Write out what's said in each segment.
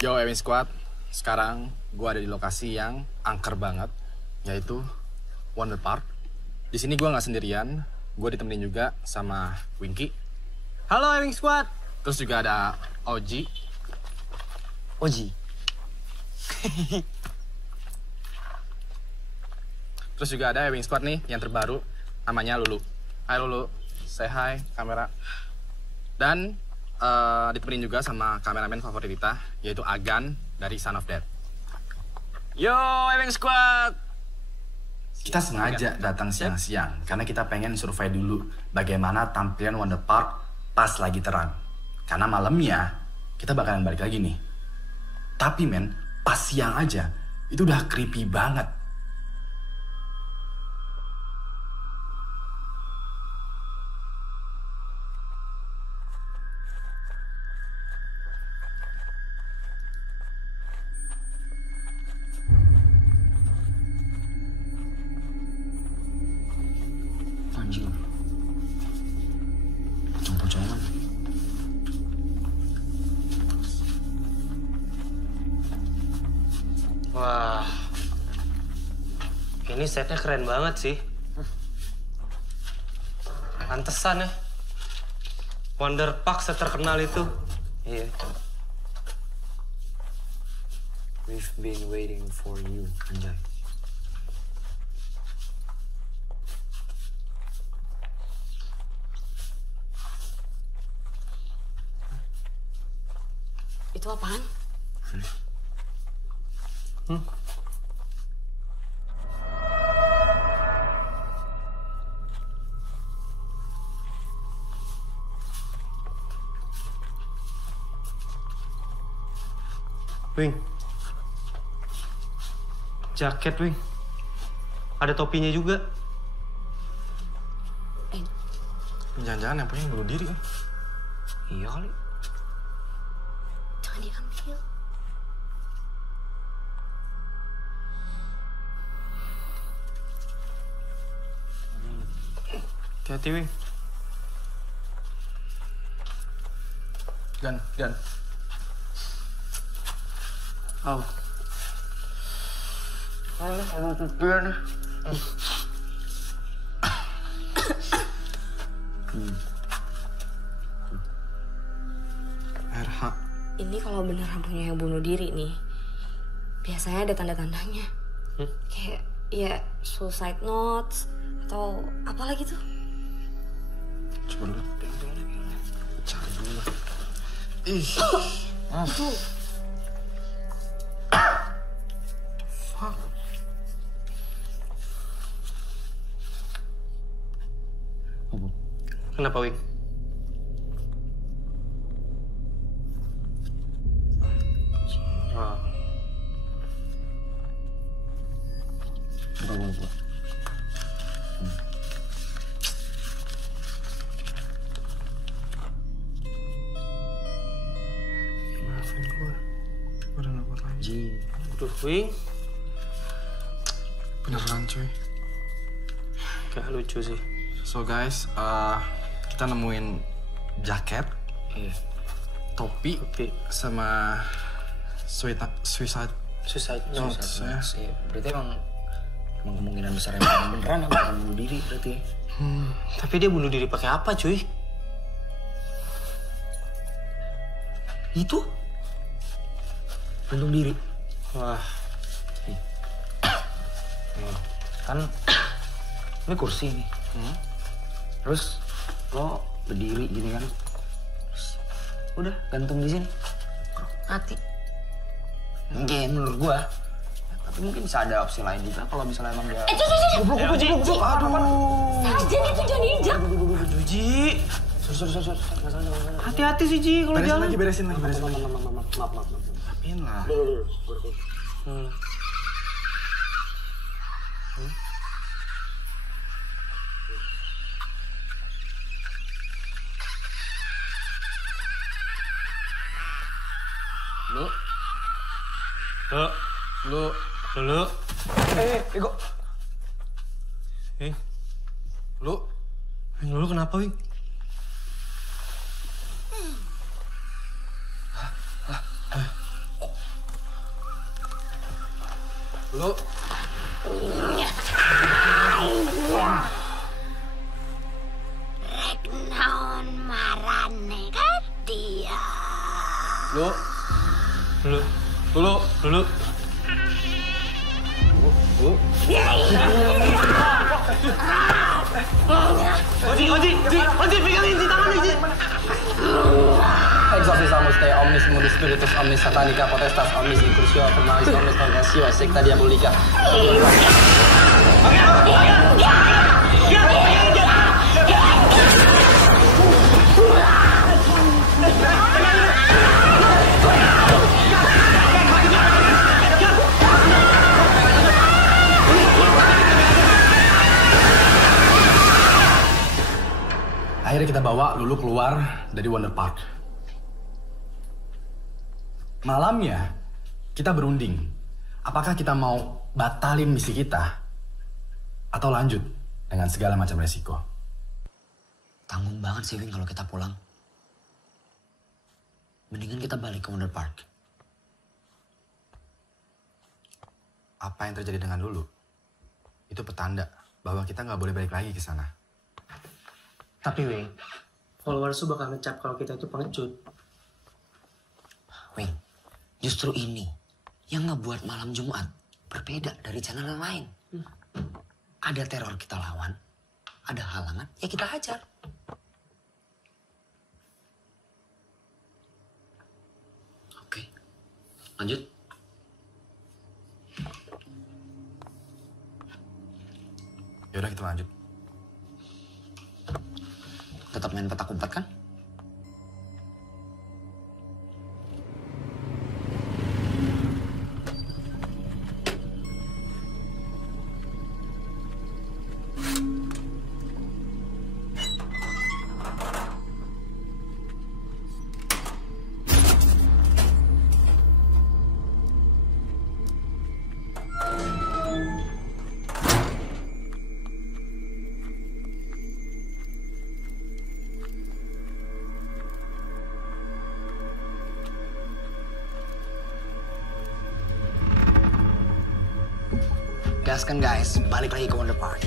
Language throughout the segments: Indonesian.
Yo, Ewing Squad. Sekarang gue ada di lokasi yang angker banget, yaitu Wonder Park. Di sini gue nggak sendirian, gue ditemenin juga sama Winky. Halo Ewing Squad. Terus juga ada Oji. Oji. Terus juga ada Ewing Squad nih yang terbaru, namanya Lulu. Hai Lulu, say hi kamera. Dan ditemenin juga sama kameramen favorit kita, yaitu Agan dari Son of Death. Yo Ewing Squad. Kita sengaja datang siang-siang karena kita pengen survei dulu bagaimana tampilan Wonder Park pas lagi terang. Karena malamnya kita bakalan balik lagi nih. Tapi men, pas siang aja itu udah creepy banget. Anjing. Pocong-pocongan. Wah, ini setnya keren banget sih. Pantesan ya, Wonder Park seterkenal itu. Iya. We've been waiting for you, anjay. Itu apaan? Wing, jaket Wing, ada topinya juga. Jangan-jangan yang punya bunuh diri. Iya kali. Jangan diambil. Hati-hati Wing. Gan. Oh. RH. Ini kalau beneran punya yang bunuh diri nih, biasanya ada tanda-tandanya. Kayak ya suicide notes atau apa lagi tuh. Coba dulu. Cari dulu. Ih. Tuh. Fuck. Kenapa Wing? Ah. Buka. Maafin gue udah gak kuat lagi. Ji. Aduh Wing, Beneran cuy. gak lucu sih. So guys, kita nemuin jaket, Iya. topi, Topi. sama suicide Suicide notes. ya. Iya. Berarti emang kemungkinan besar emang beneran yang bakal bunuh diri berarti. Tapi dia bunuh diri pakai apa cuy? Itu gantung diri. Wah, Kan ini kursi nih. Terus lo berdiri gini kan. Terus, udah gantung di sini. Mati. Mungkin menurut gua. Tapi mungkin bisa ada opsi lain juga kalau misalnya emang dia. Ji. Sajen itu jangan diinjak. Ji, Sorry. hati-hati sih Ji kalau jalan. Beresin lagi. Maaf. Apain lah. Lu. Dulu. Ego. Lu kenapa, Wing? Lu. Naon marane kan dia. Lu. Dulu. Lu. Dulu. Lu. Oji, pegangin di tangan Oji. Exorcismus te omnis mundus spiritus omnis satanica potestas omnis incursio formalis omnis congresio secta diabolica. Akhirnya kita bawa Lulu keluar dari Wonder Park. Malamnya, kita berunding. Apakah kita mau batalin misi kita? Atau lanjut dengan segala macam resiko? Tanggung banget sih, Wing, kalau kita pulang. Mendingan kita balik ke Wonder Park. Apa yang terjadi dengan Lulu? Itu petanda bahwa kita nggak boleh balik lagi ke sana. Tapi Wing, followers tuh bakal ngecap kalau kita itu pengecut. Wing, justru ini yang ngebuat malam Jumat berbeda dari channel yang lain. Ada teror kita lawan, ada halangan, ya kita hajar. Oke, lanjut. Yaudah kita lanjut. Tetap main petak umpet kan? Gaskan guys, balik lagi ke Wonder Park.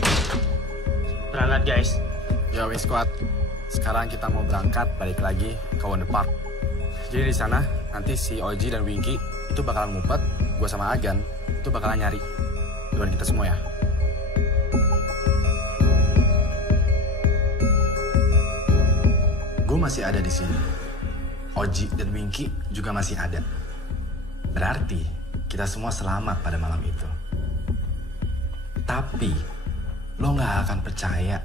Berangkat guys. Ya wes squad, sekarang kita mau berangkat balik lagi ke Wonder Park. Jadi di sana nanti si Oji dan Winky itu bakalan ngumpet, gue sama Agan itu bakalan nyari doan kita semua ya. Gue masih ada di sini. Oji dan Winky juga masih ada. Berarti kita semua selamat pada malam itu. Tapi lo gak akan percaya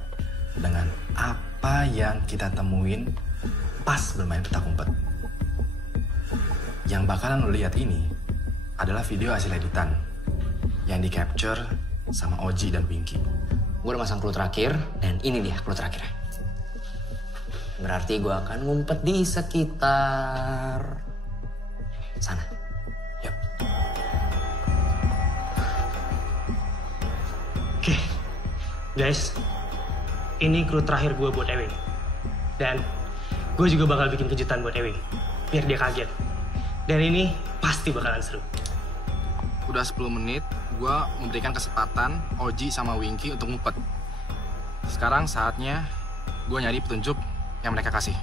dengan apa yang kita temuin pas bermain petak umpet. Yang bakalan lo lihat ini adalah video hasil editan yang di capture sama Oji dan Winky. Gue udah masang clue terakhir, dan ini dia clue terakhirnya. Berarti gue akan ngumpet di sekitar sana. Yuk. Oke, guys, ini clue terakhir gue buat Ewing. Dan gue juga bakal bikin kejutan buat Ewing, biar dia kaget. Dan ini pasti bakalan seru. Udah 10 menit, gue memberikan kesempatan Oji sama Winky untuk ngumpet. Sekarang saatnya gue nyari petunjuk yang mereka kasih.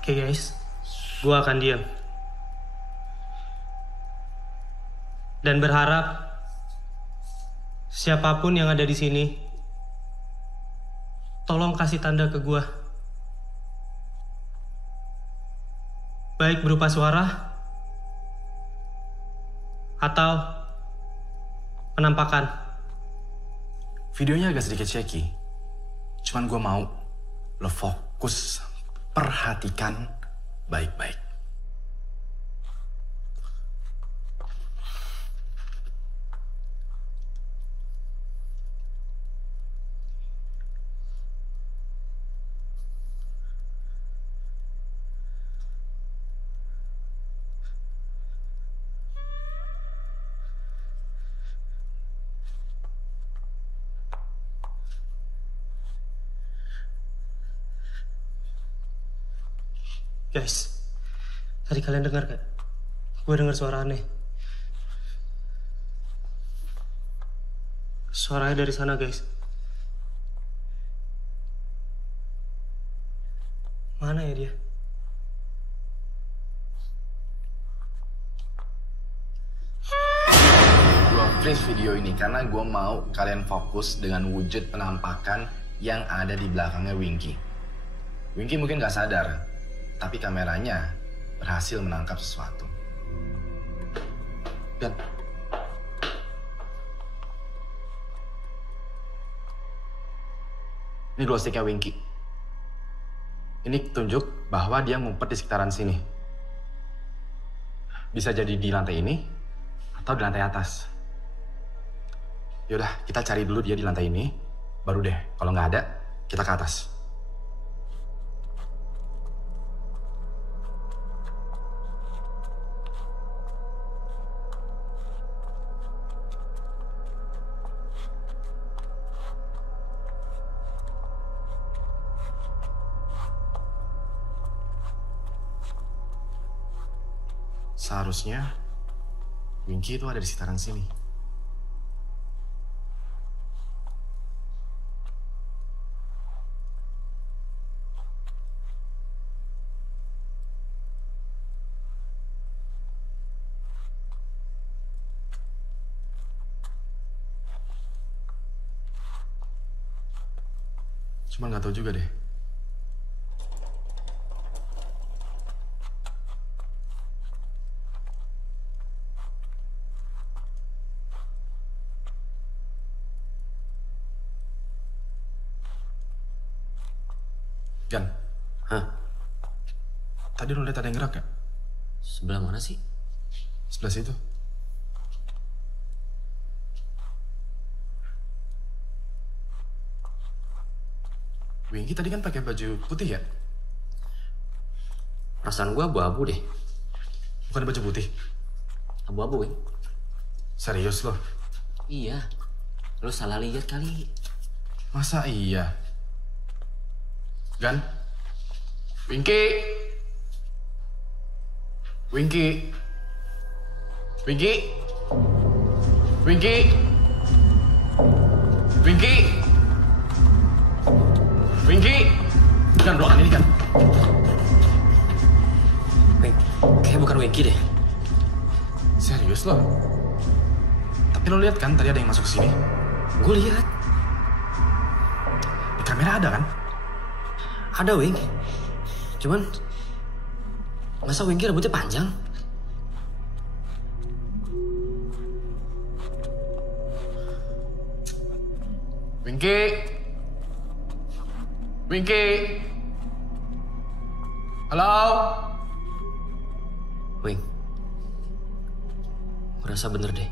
Oke guys, gue akan diam. Dan berharap siapapun yang ada di sini, tolong kasih tanda ke gue. Baik berupa suara atau penampakan. Videonya agak sedikit shaky. Cuman gue mau lo fokus, perhatikan baik-baik. Guys, tadi kalian dengar gak? Gue dengar suara aneh. Suaranya dari sana, guys. Mana ya dia? Gue freeze video ini karena gue mau kalian fokus dengan wujud penampakan yang ada di belakangnya Winky. Winky mungkin gak sadar, tapi kameranya berhasil menangkap sesuatu. Dan ini glow sticknya Winky. Ini tunjuk bahwa dia ngumpet di sekitaran sini. Bisa jadi di lantai ini atau di lantai atas. Yaudah, kita cari dulu dia di lantai ini. Baru deh, kalau nggak ada, kita ke atas. Seharusnya Winky itu ada di sekitaran sini. Cuma nggak tahu juga deh. Gan. Hah? Tadi lu lihat ada yang gerak gak? Sebelah mana sih? Sebelah situ. Winky tadi kan pakai baju putih ya? Perasaan gua abu-abu deh. Bukan baju putih. Abu-abu, Wing. Serius loh? Iya. Lu salah lihat kali. Masa iya? Gan? Winky? Winky? Winky? Winky? Winky? Winky? Gan, ruangan ini kan? Wing, kayak bukan Winky deh. Serius loh? Tapi lo lihat kan tadi ada yang masuk ke sini? Gue lihat. Di kamera ada kan? Ada, Wing. Cuman masa Winky rambutnya panjang? Winky? Winky? Halo? Wing, gue rasa bener deh.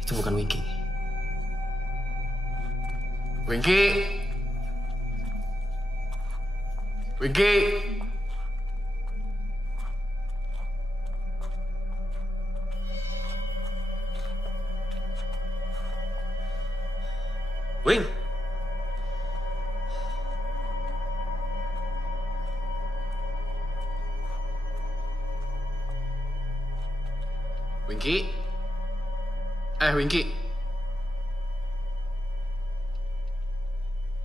Itu bukan Winky. Winky? Winky? Wing! Winky? Winky?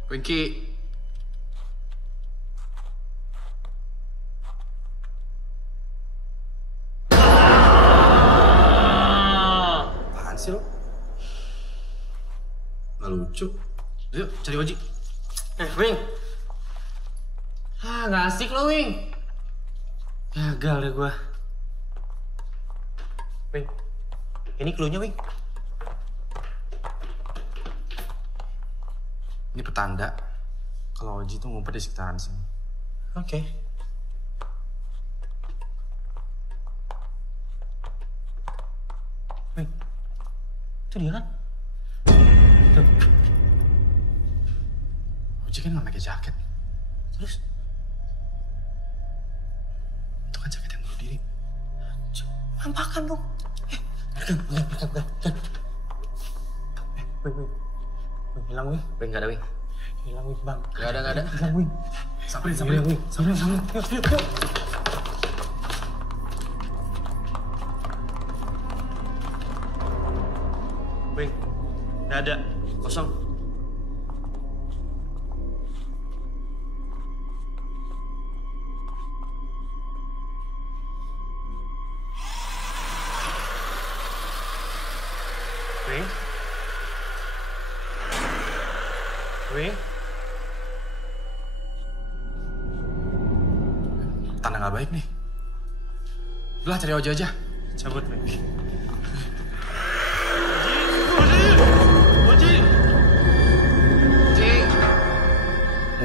Winky? Apaan sih lo? Nggak lucu. Yuk, cari Oji. Wing. Nggak asik lo, Wing. Gagal deh gua. Wing, ini clue-nya, Wing. Ini petanda kalau Oji tuh ngumpet di sekitaran sini. Oke. Wing, itu dia kan? Tuh. Oji kan nggak pakai jaket. Terus? Itu kan jaket yang bunuh diri. Nampakan dong. Wing. Hilang, Wing. Wing, gak ada, Wing. Hilang, Wing, Bang. Gak ada. Hilang, Wing. Samperin. Wing. Samperin. Yuk. Nggak ada. Kosong. Wing? Wing? Tanda nggak baik nih. Udah cari Oji aja. Cabut, Wing.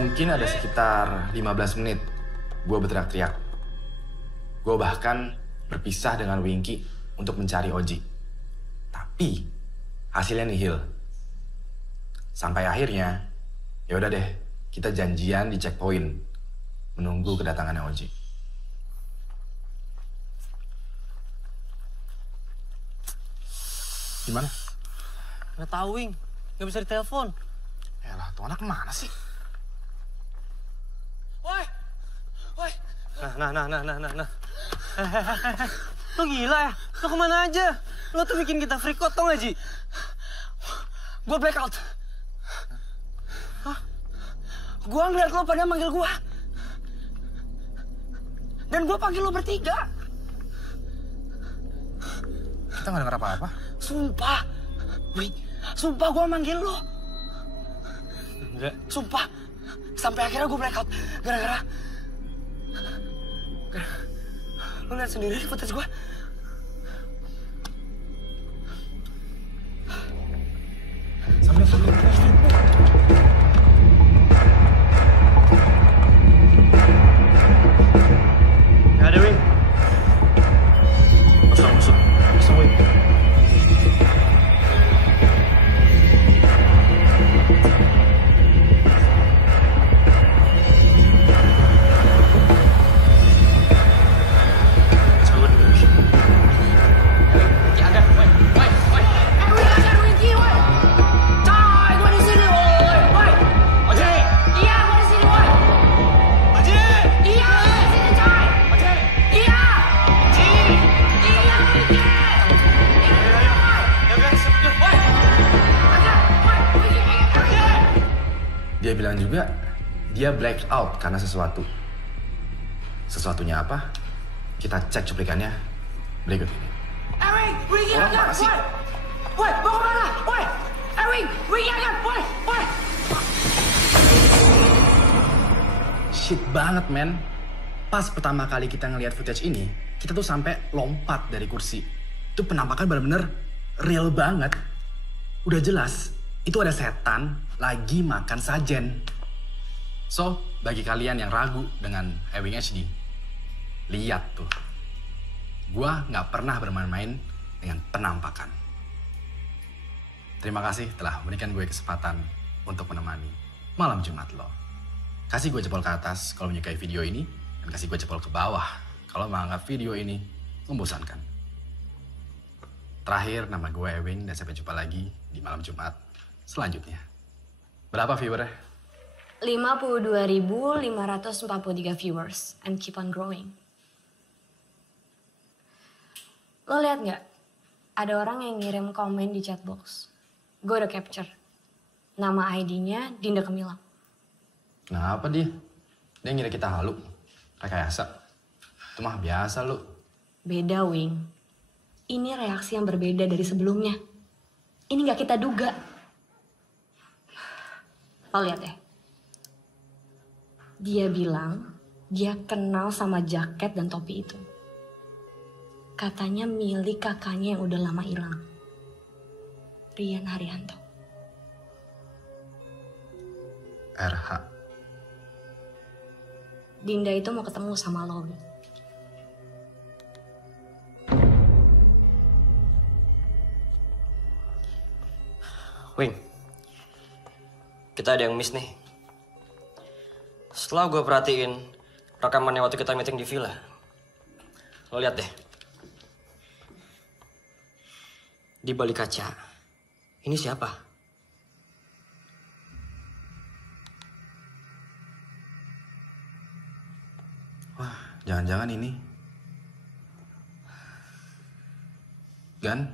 Mungkin ada sekitar 15 menit gue berteriak-teriak. Gue bahkan berpisah dengan Winky untuk mencari Oji. Tapi hasilnya nihil. Sampai akhirnya, ya udah deh, kita janjian di checkpoint menunggu kedatangannya Oji. Gimana? Nggak tahu, Wing. Nggak bisa ditelepon. Yalah, tuh anak kemana sih? Woi! Woi! Nah. Lo gila ya? Lo kemana aja? Lo tuh bikin kita freak out, tau gak, Ji? Gue blackout. Hah? Gue ngeliat lo pada manggil gue. Dan gue panggil lo bertiga. Kita nggak dengar apa-apa. Sumpah. Wing, sumpah gue manggil lo. Enggak. Sumpah. Sampai akhirnya gue blackout. Gara-gara... Lo lihat sendiri footage gue. Sambil. Nggak ada, Wing. Kosong, Wing. Dia bilang juga, dia black out karena sesuatu. Sesuatunya apa? Kita cek cuplikannya berikut ini. Wing, Orang mana sih? Woi, mau kemana? Woi! Wing, jangan! Woi! Shit banget, men. Pas pertama kali kita ngelihat footage ini, kita tuh sampai lompat dari kursi. Itu penampakan bener-bener real banget. Udah jelas, itu ada setan lagi makan sajen. So, bagi kalian yang ragu dengan Ewing HD, lihat tuh. Gua nggak pernah bermain-main dengan penampakan. Terima kasih telah memberikan gue kesempatan untuk menemani malam Jumat lo. Kasih gue jempol ke atas kalau menyukai video ini, dan kasih gue jempol ke bawah kalau menganggap video ini membosankan. Terakhir, nama gue Ewing dan sampai jumpa lagi di malam Jumat selanjutnya. Berapa viewernya? 52.543 viewers and keep on growing. Lo liat nggak? Ada orang yang ngirim komen di chatbox. Gue udah capture. Nama ID-nya Dinda Kemilang. Kenapa dia? Dia ngira kita halu, rekayasa. Itu mah biasa lu. Beda, Wing. Ini reaksi yang berbeda dari sebelumnya. Ini nggak kita duga. Lo lihat deh. Dia bilang dia kenal sama jaket dan topi itu. Katanya milik kakaknya yang udah lama hilang. Rian Haryanto. RH. Dinda itu mau ketemu sama lo. Wing, kita ada yang miss nih. Setelah gue perhatiin rekamannya waktu kita meeting di villa, lo lihat deh. Di balik kaca, ini siapa? Wah, jangan-jangan ini. Gan,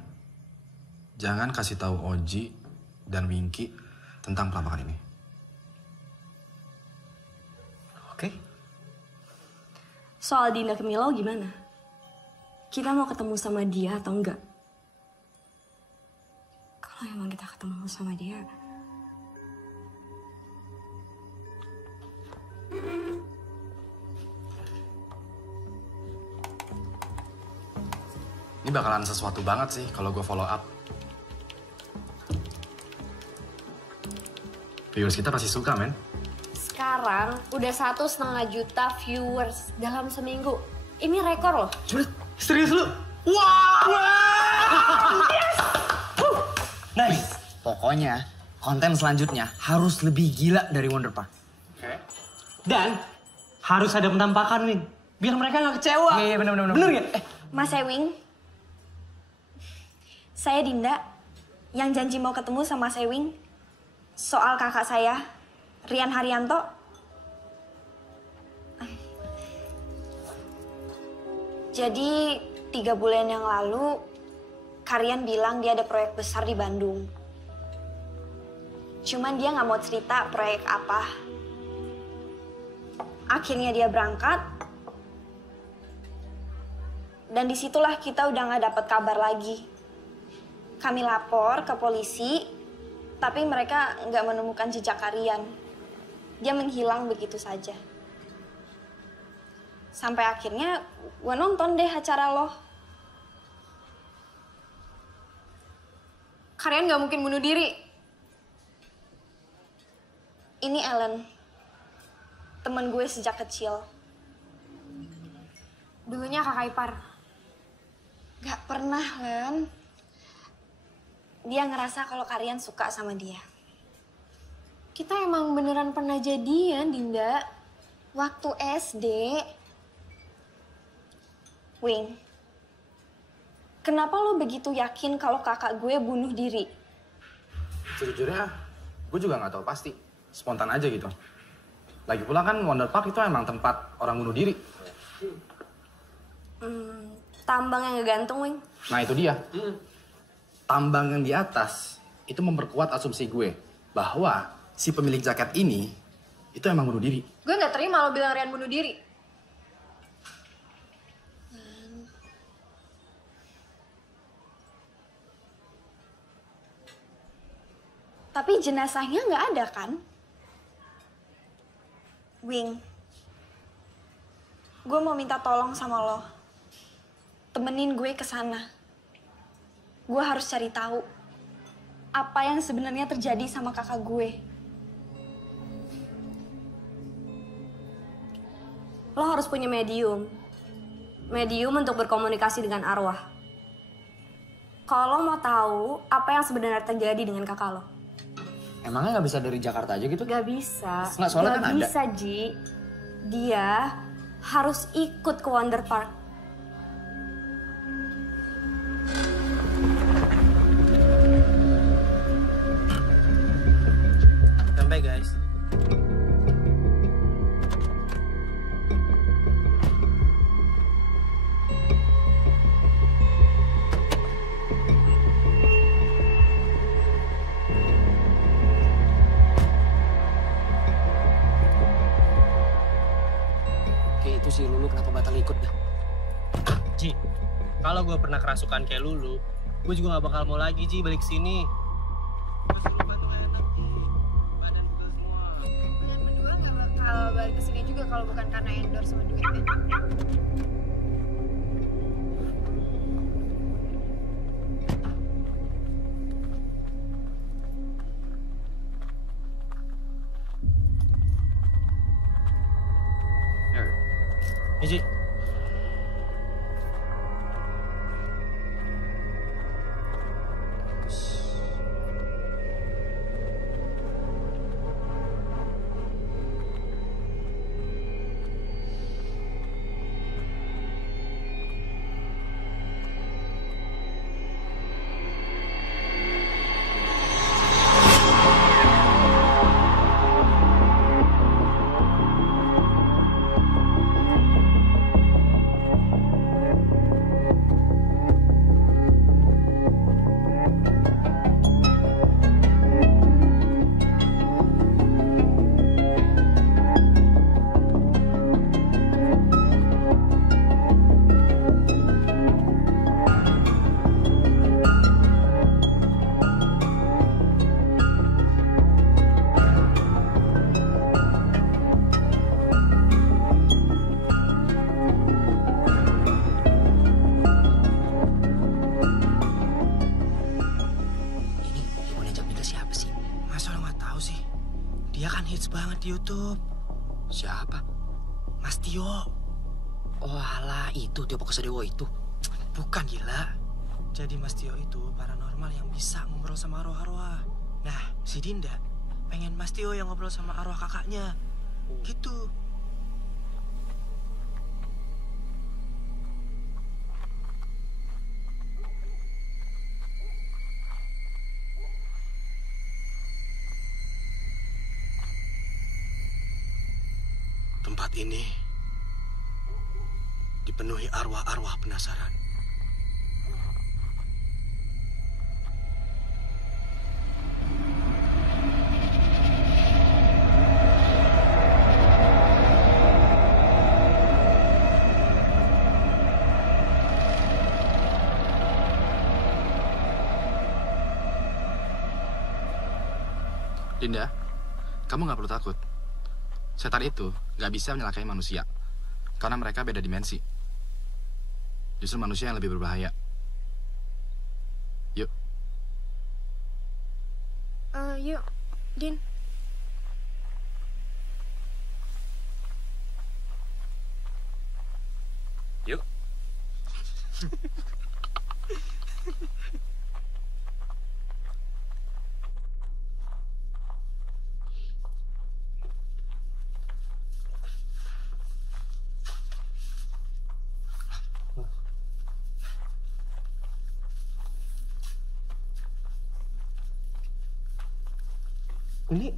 jangan kasih tahu Oji dan Winky tentang penampakan ini. Oke. Soal Dinda Kemilau gimana? Kita mau ketemu sama dia atau enggak? Kalau emang kita ketemu sama dia... Ini bakalan sesuatu banget sih kalau gue follow up. Viewers kita pasti suka, men. Sekarang udah 1,5 juta viewers dalam seminggu. Ini rekor loh. Serius lu? Wow! Yes! Nice. Pokoknya konten selanjutnya harus lebih gila dari Wonder Park. Dan harus ada penampakan, Wing. Biar mereka nggak kecewa. Iya, bener. Bener nggak? Mas Ewing, saya Dinda yang janji mau ketemu sama Mas Ewing soal kakak saya, Rian Haryanto. Jadi 3 bulan yang lalu, Karian bilang dia ada proyek besar di Bandung. Cuman dia nggak mau cerita proyek apa. Akhirnya dia berangkat. Dan disitulah kita udah nggak dapat kabar lagi. Kami lapor ke polisi, tapi mereka nggak menemukan jejak Karian. Dia menghilang begitu saja. Sampai akhirnya gue nonton deh acara lo. Karian nggak mungkin bunuh diri. Ini Ellen, temen gue sejak kecil. Dulunya kakak ipar. Gak pernah, Len. Dia ngerasa kalau Karian suka sama dia. Kita emang beneran pernah jadian, Dinda. Waktu SD. Wing, kenapa lo begitu yakin kalau kakak gue bunuh diri? Sejujurnya, gue juga nggak tahu pasti. Spontan aja gitu. Lagi pula kan Wonder Park itu emang tempat orang bunuh diri. Tambang yang ngegantung, Wing. Nah itu dia. Tambang yang di atas itu memperkuat asumsi gue bahwa si pemilik jaket ini itu emang bunuh diri. Gue nggak terima lo bilang Rian bunuh diri. Tapi jenazahnya nggak ada kan? Wing, gue mau minta tolong sama lo. Temenin gue ke sana. Gue harus cari tahu apa yang sebenarnya terjadi sama kakak gue. Lo harus punya medium. Medium untuk berkomunikasi dengan arwah. Kalau lo mau tahu apa yang sebenarnya terjadi dengan kakak lo. Emangnya nggak bisa dari Jakarta aja gitu? Gak bisa. Nggak, soalnya Gak kan ada. bisa, Ji. Dia harus ikut ke Wonder Park. Sampai, guys. Itu si Lulu kenapa batal ikut dah? Ji, kalau gue pernah kerasukan kayak Lulu, gue juga gak bakal mau lagi, Ji, balik sini. Gue suruh bantu enak, Ji. Badan pegel semua. Kalian berdua gak bakal balik ke sini juga kalau bukan karena endorse sama duit, kan? Ji. di YouTube. Siapa? Mas Tio. Oh alah, itu Tio Pakusadewo itu. Bukan, gila. Jadi Mas Tio itu paranormal yang bisa ngobrol sama arwah-arwah. Nah, si Dinda pengen Mas Tio yang ngobrol sama arwah kakaknya. Gitu. Tempat ini dipenuhi arwah-arwah penasaran. Dinda, kamu nggak perlu takut. Setan itu nggak bisa menyelakai manusia, karena mereka beda dimensi. Justru manusia yang lebih berbahaya. Yuk. Yuk, Din. Yuk. Ini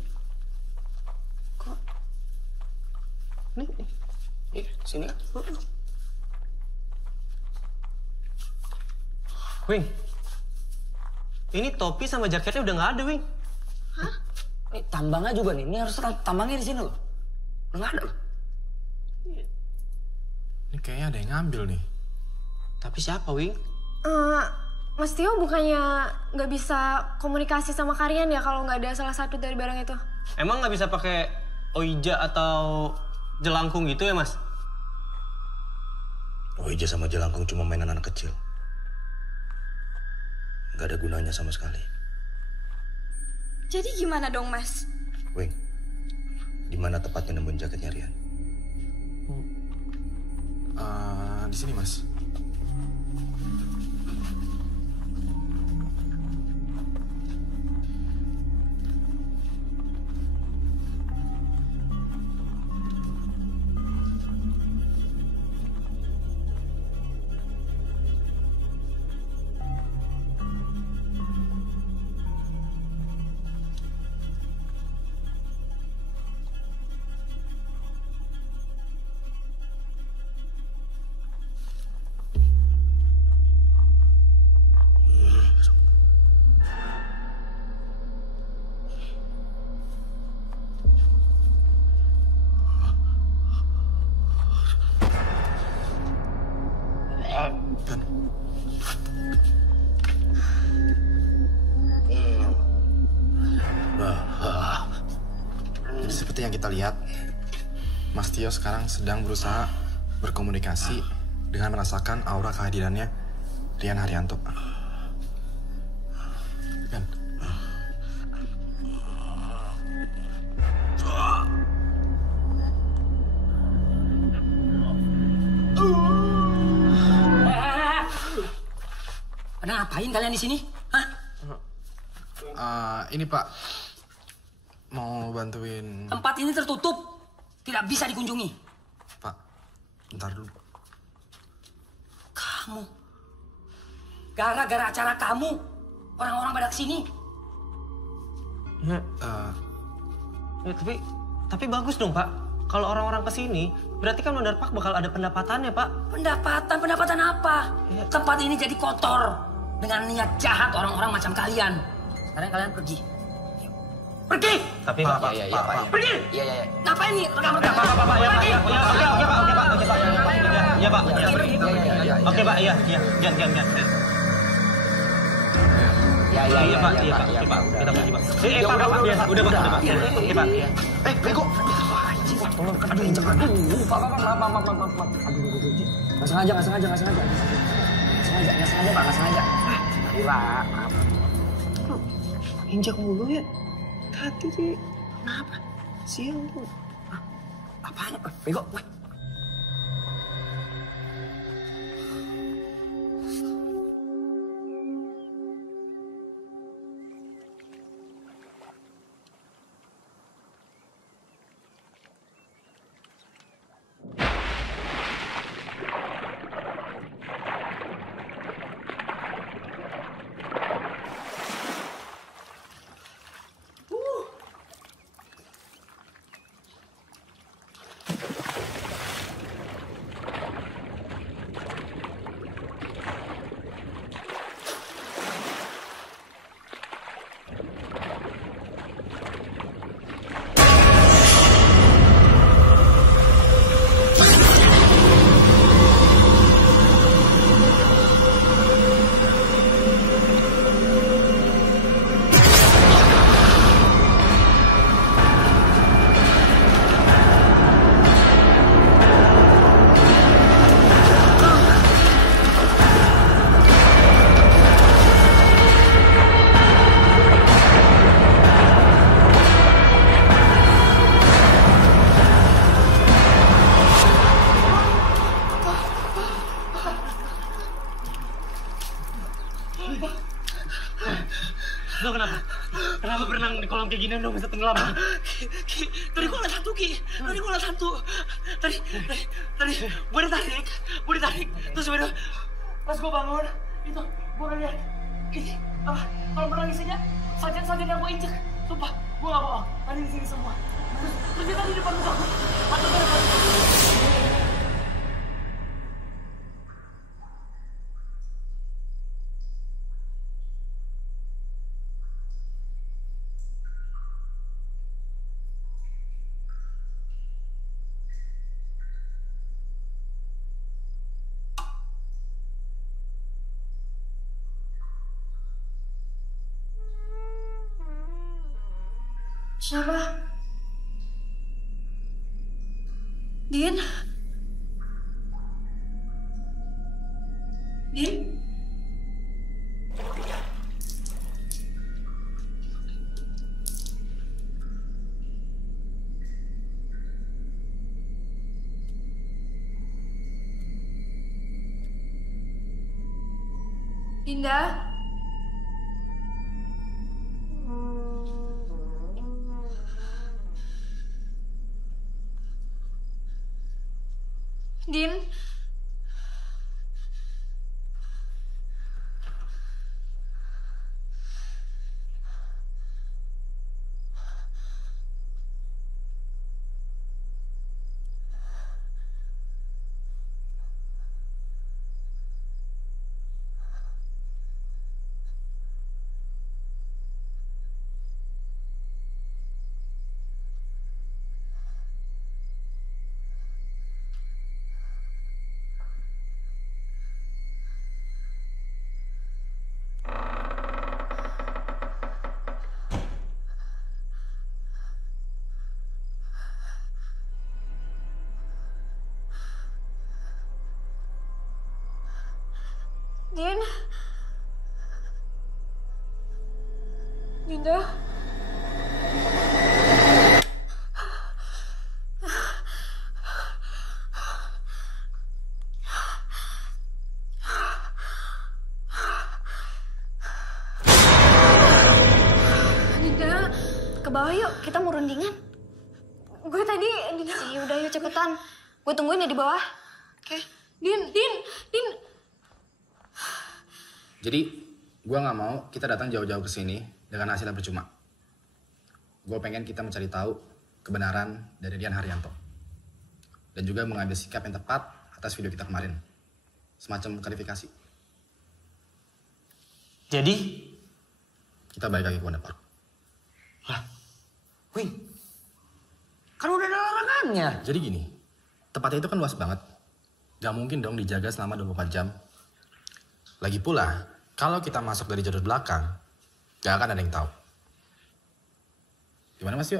kok Nih, sini. Wing, ini topi sama jaketnya udah nggak ada, Wing. Nih, tambangnya juga nih. Ini harus tambangnya di sini loh. Udah nggak ada loh. Ini kayaknya ada yang ngambil nih. Tapi siapa, Wing? Mas Tio bukannya nggak bisa komunikasi sama Karian ya kalau nggak ada salah satu dari barang itu? Emang nggak bisa pakai oija atau jelangkung gitu ya, Mas? Oija sama jelangkung cuma mainan anak kecil. Gak ada gunanya sama sekali. Jadi gimana dong, Mas? Wing, di mana tepatnya nemuin jaketnya Rian? Di sini, Mas. Jadi seperti yang kita lihat, Mas Tio sekarang sedang berusaha berkomunikasi dengan merasakan aura kehadirannya Rian Haryanto. Kan? Pada ngapain kalian di sini? Hah? Ini Pak, mau bantuin Tempat ini tertutup. Tidak bisa dikunjungi. Pak. Bentar dulu. Kamu. Gara-gara acara kamu, orang-orang pada kesini. Ya, tapi bagus dong, Pak. Kalau orang-orang kesini, berarti kan Wonder Park bakal ada pendapatannya, Pak. Pendapatan apa? Tempat ini jadi kotor. Dengan niat jahat orang-orang macam kalian. Sekarang kalian pergi. Pergi! Tapi Pak, Pergi! Iya. Ngapain nih? Rekam-rekam. Ya, Pak. Oke, Pak. Iya. Jangan. Iya, Pak. Kita pergi, Pak. Pak. Udah, Pak. Oke, Pak. Bego. Aduh, injek. Aduh, Pak. Maaf. Aduh. Nggak sengaja, Pak. Nggak sengaja. Pak. Injak mulu ya. Hati sih. Kenapa? sih lu? Apaan? Bego, weh. Lo kenapa? Kenapa berenang di kolam kayak gini udah bisa tenggelam? Tadi gua liat hantu, Ki. Tadi gua liat hantu. Tadi gua ditarik. Terus udah pas gua bangun, itu gua ngeliat ini apa? Kalau menangis aja, sajen yang gua injek. Sumpah, gua gak bohong. Tadi di sini semua. Terus dia tadi di depan muka gua. Hantu di depan muka gua. Siapa? Din? Din? Dinda? Din? Din? Dinda? Dinda, ke bawah yuk, kita mau rundingan. Gue tadi, Dinda. Udah yuk cepetan. Gue tungguin ya di bawah. Oke. Din. Jadi, gue nggak mau kita datang jauh-jauh ke sini dengan hasil yang percuma. Gue pengen kita mencari tahu kebenaran dari Dian Haryanto. Dan juga mengambil sikap yang tepat atas video kita kemarin. Semacam klarifikasi. Jadi? Kita balik lagi ke Wonder Park. Lah, Win, kan udah ada larangannya. Jadi gini, tempatnya itu kan luas banget. Gak mungkin dong dijaga selama 24 jam. Lagi pula, kalau kita masuk dari jalur belakang, gak akan ada yang tahu. Gimana Mas Yo?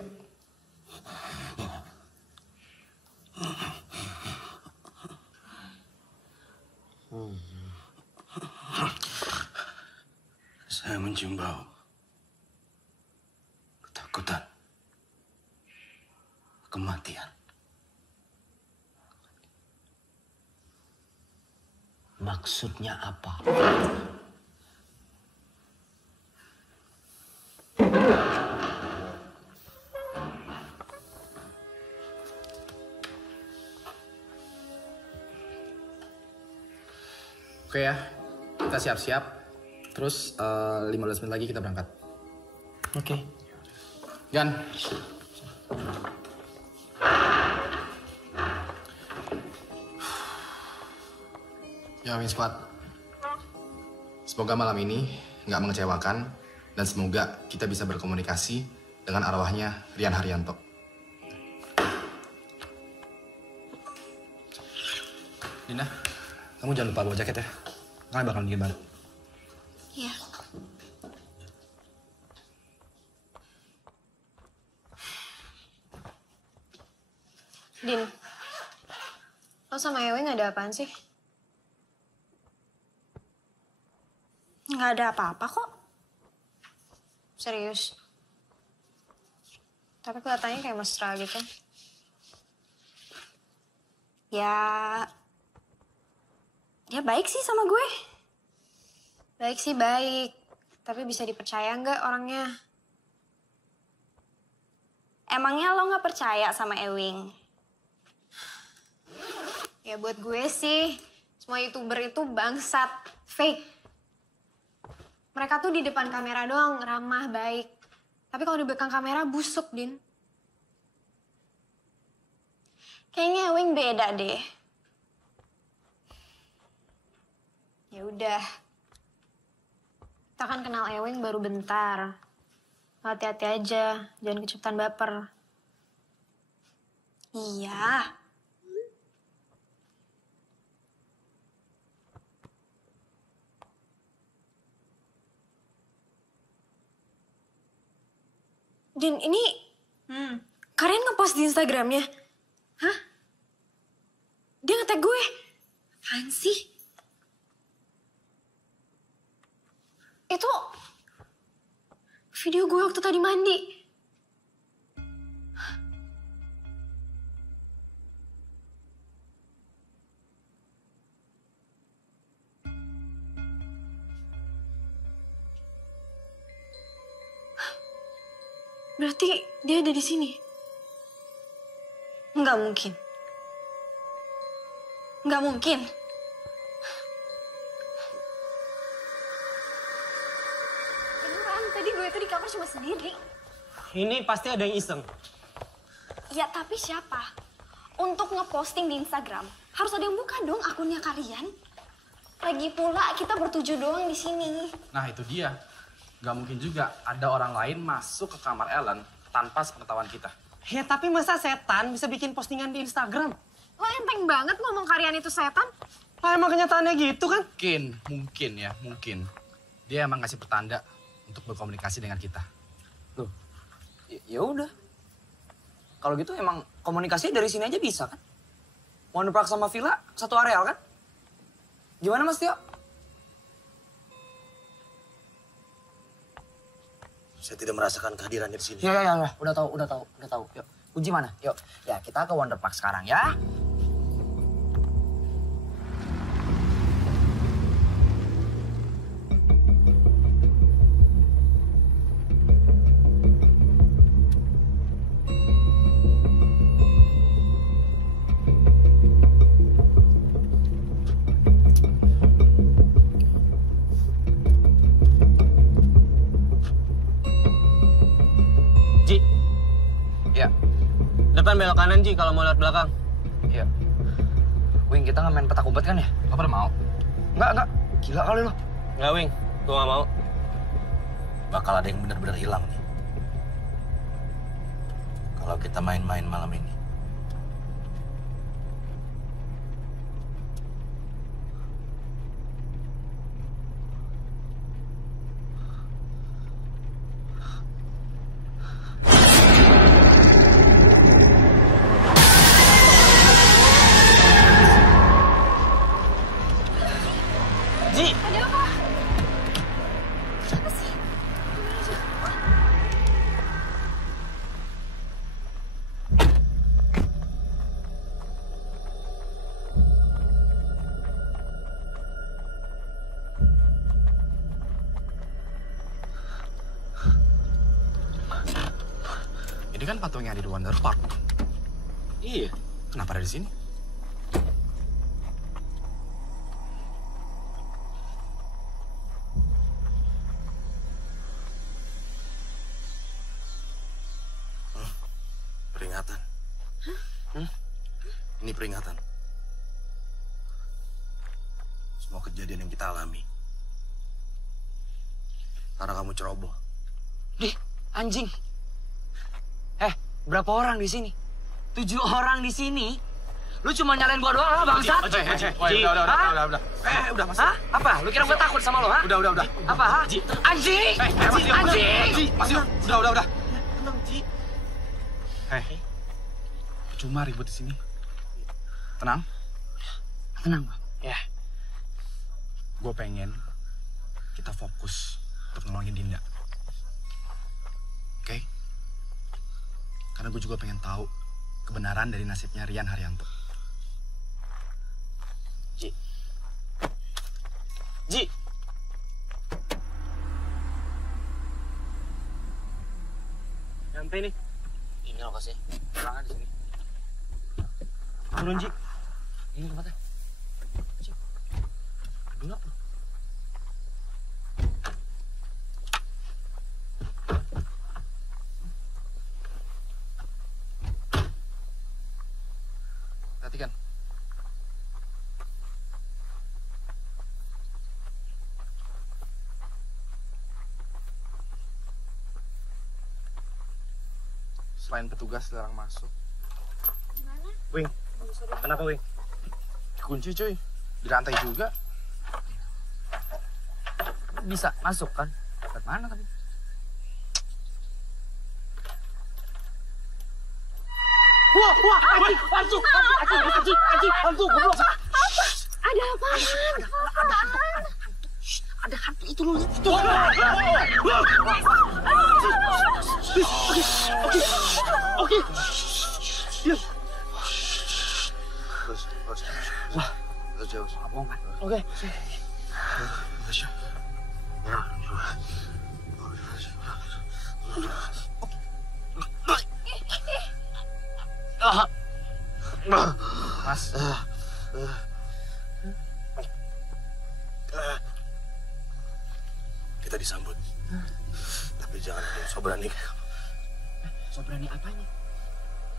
Saya mencium bau ketakutan. Maksudnya apa? Oke ya, kita siap-siap. Terus 15 menit lagi kita berangkat. Oke. Gan. Ya, Wing Squad. Semoga malam ini nggak mengecewakan dan semoga kita bisa berkomunikasi dengan arwahnya Rian Haryanto. Dina, kamu jangan lupa bawa jaket ya. Kalian bakal dingin banget. Iya. Din, lo sama Ewing ada apaan sih? Nggak ada apa-apa kok. Serius. Tapi kelihatannya kayak mesra gitu. Ya baik sih sama gue. Baik sih baik. Tapi bisa dipercaya nggak orangnya? Emangnya lo nggak percaya sama Ewing? Ya buat gue sih, semua YouTuber itu bangsat, fake. Mereka tuh di depan kamera doang ramah, baik. Tapi kalau di belakang kamera busuk, Din. Kayaknya Ewing beda deh. Ya udah. Kita kan kenal Ewing baru bentar. Hati-hati aja, jangan kecepatan baper. Iya. Din, ini kalian ngepost di Instagramnya? Hah? Dia nge-tag gue? Apaan sih? Itu video gue waktu tadi mandi. Berarti dia ada di sini? Nggak mungkin. Nggak mungkin. Beneran, tadi gue itu di kamar cuma sendiri. Ini pasti ada yang iseng. Ya, tapi siapa? Untuk ngeposting di Instagram, harus ada yang buka dong akunnya kalian. Lagi pula kita bertujuh doang di sini. Nah itu dia. Gak mungkin juga ada orang lain masuk ke kamar Ellen tanpa sepengetahuan kita. Ya tapi masa setan bisa bikin postingan di Instagram? Lo enteng banget ngomong kalian itu setan. Ah, emang kenyataannya gitu kan? Mungkin. Dia emang ngasih pertanda untuk berkomunikasi dengan kita. Loh, ya udah. Kalau gitu emang komunikasi dari sini aja bisa kan? Wonder Park sama Villa satu areal kan? Gimana Mas Tio? Saya tidak merasakan kehadirannya di sini. Ya. Udah tahu. Yuk, kunci mana? Yuk, ya kita ke Wonder Park sekarang ya. Ji, Ya, depan belok kanan Ji kalau mau lihat belakang. iya. Wing, kita nggak main petak umpet kan ya? Lo pada mau? Enggak. Gila kali lo. Nggak, Wing. Gue nggak mau. Bakal ada yang benar-benar hilang nih. Kalau kita main-main malam ini. Ji, Ada apa? Apa sih? kan patung yang ada di Wonder Park. Iya. Kenapa ada di sini? Peringatan. Ini peringatan. Semua kejadian yang kita alami. Karena kamu ceroboh. Dih, anjing. Berapa orang di sini? 7 orang di sini. Lu cuma nyalain gua doang, bangsat. Udah. Udah masuk. Hah? Apa? Lu kira gua takut sama lu, ha? Udah. Apa, ha? Anjing! Anjing! Masuk. Udah. Cuma ribut di sini. Tenang. Tenang, Bang. Ya. Gue pengen kita fokus untuk nolongin Dinda. Oke? Karena gue juga pengen tahu kebenaran dari nasibnya Rian Haryanto. Ji. Nyampe nih. Ini lokasinya. Tangan di sini. Turun, Ji. Ini tempatnya. Dulu apa? Perhatikan. Selain petugas dilarang masuk. Wing. Kenapa, Wing? Kunci cuy. Di lantai juga. Bisa masuk kan? Ke mana tapi? Wah, hantu, goblok. Ada apaan? Ada hantu itu loh. Oke. Diam. Terus. Oke. Mas. Kita disambut. Tapi jangan ada yang so berani. So berani apanya?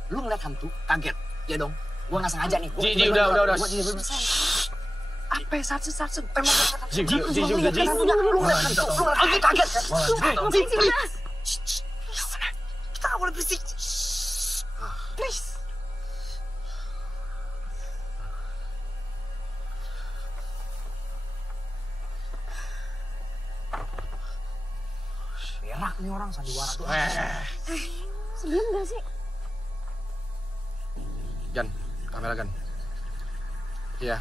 Lu ngeliat hantu, kaget. Ya dong. Gua nggak sengaja nih. Ji, udah. Apa ya, satse. Emang Ji. Lu ngeliat hantu. Lu kaget. Kita nggak boleh berisik. Please. Berak nih orang sandiwara tuh. Sebelum gak sih? Gan, kamera Gan. Iya,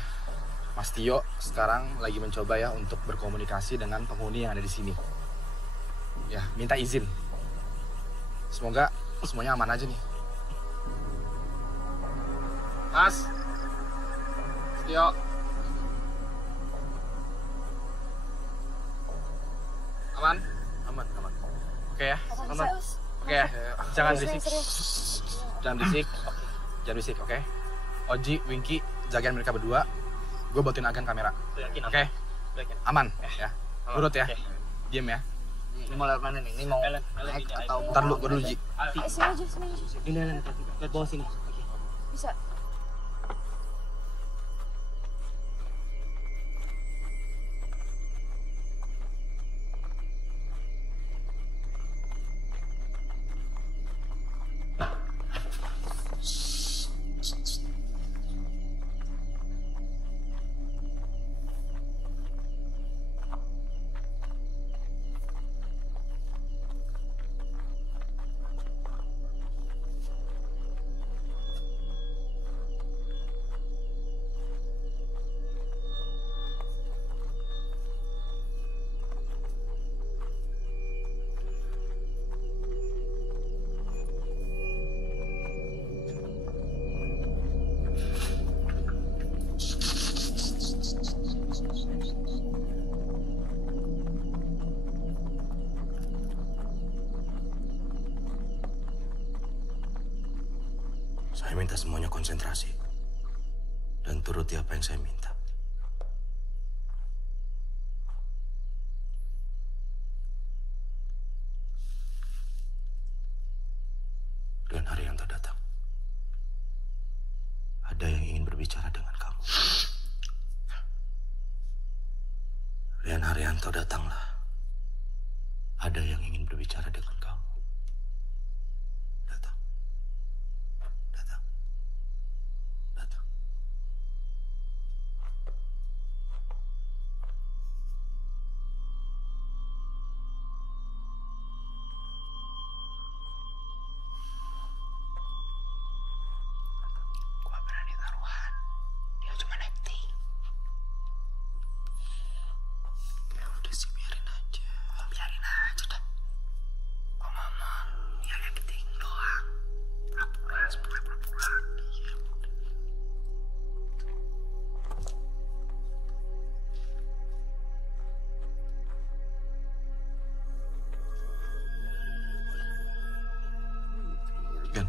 Mas Tio sekarang lagi mencoba ya untuk berkomunikasi dengan penghuni yang ada di sini. Ya, minta izin. Semoga semuanya aman aja nih. Mas Tio. Aman? Aman. Oke ya? Aman. Oke ya? Jangan berisik. Serius. Jangan berisik, oke? Oji, Winky, jagain mereka berdua. Gue bantuin Agan kamera. Yakin. Oke? Yakin. Aman ya? Urut ya? Oke. Diem ya? Ini mau lewat mana nih? Ini mau Ellen, naik ini atau Ntar dulu, gue dulu Ji. Sini aja. Ini lihat bawah sini. Bisa. Saya minta semuanya konsentrasi. Dan turuti apa yang saya minta. Dan Haryanto datang. Ada yang ingin berbicara dengan kamu. Rian Haryanto datanglah. Ada yang ingin berbicara dengan kamu. Datang. Datang. Datang. Gua berani taruhan. Dia cuma acting. Ya udah sih, biarin aja. Biarin aja dah. Gua ngomong, dia acting doang. Pura-pura, semuanya pura-pura. Iya, udah. Gan.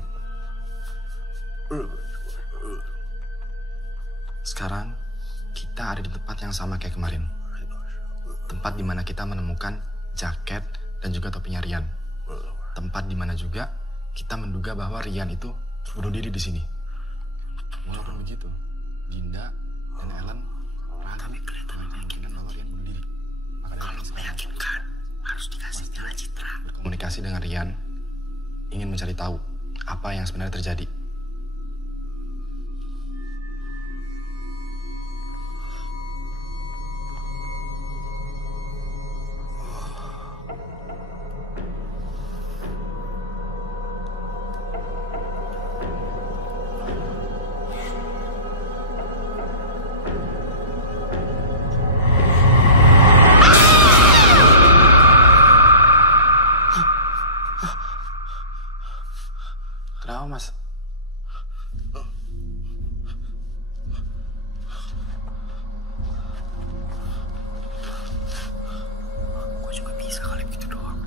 Sekarang kita ada di tempat yang sama kayak kemarin. Tempat di mana kita menemukan jaket dan juga topinya Rian. Tempat di mana juga kita menduga bahwa Rian itu bunuh diri di sini. Walaupun begitu, Dinda dan Ellen ragu dengan bahwa Rian bunuh diri. Maka dari itu Meyakinkan, harus dikasih jalan citra. berkomunikasi dengan Rian, ingin mencari tahu apa yang sebenarnya terjadi. Kenapa, Mas? Gua juga bisa kali begitu doang.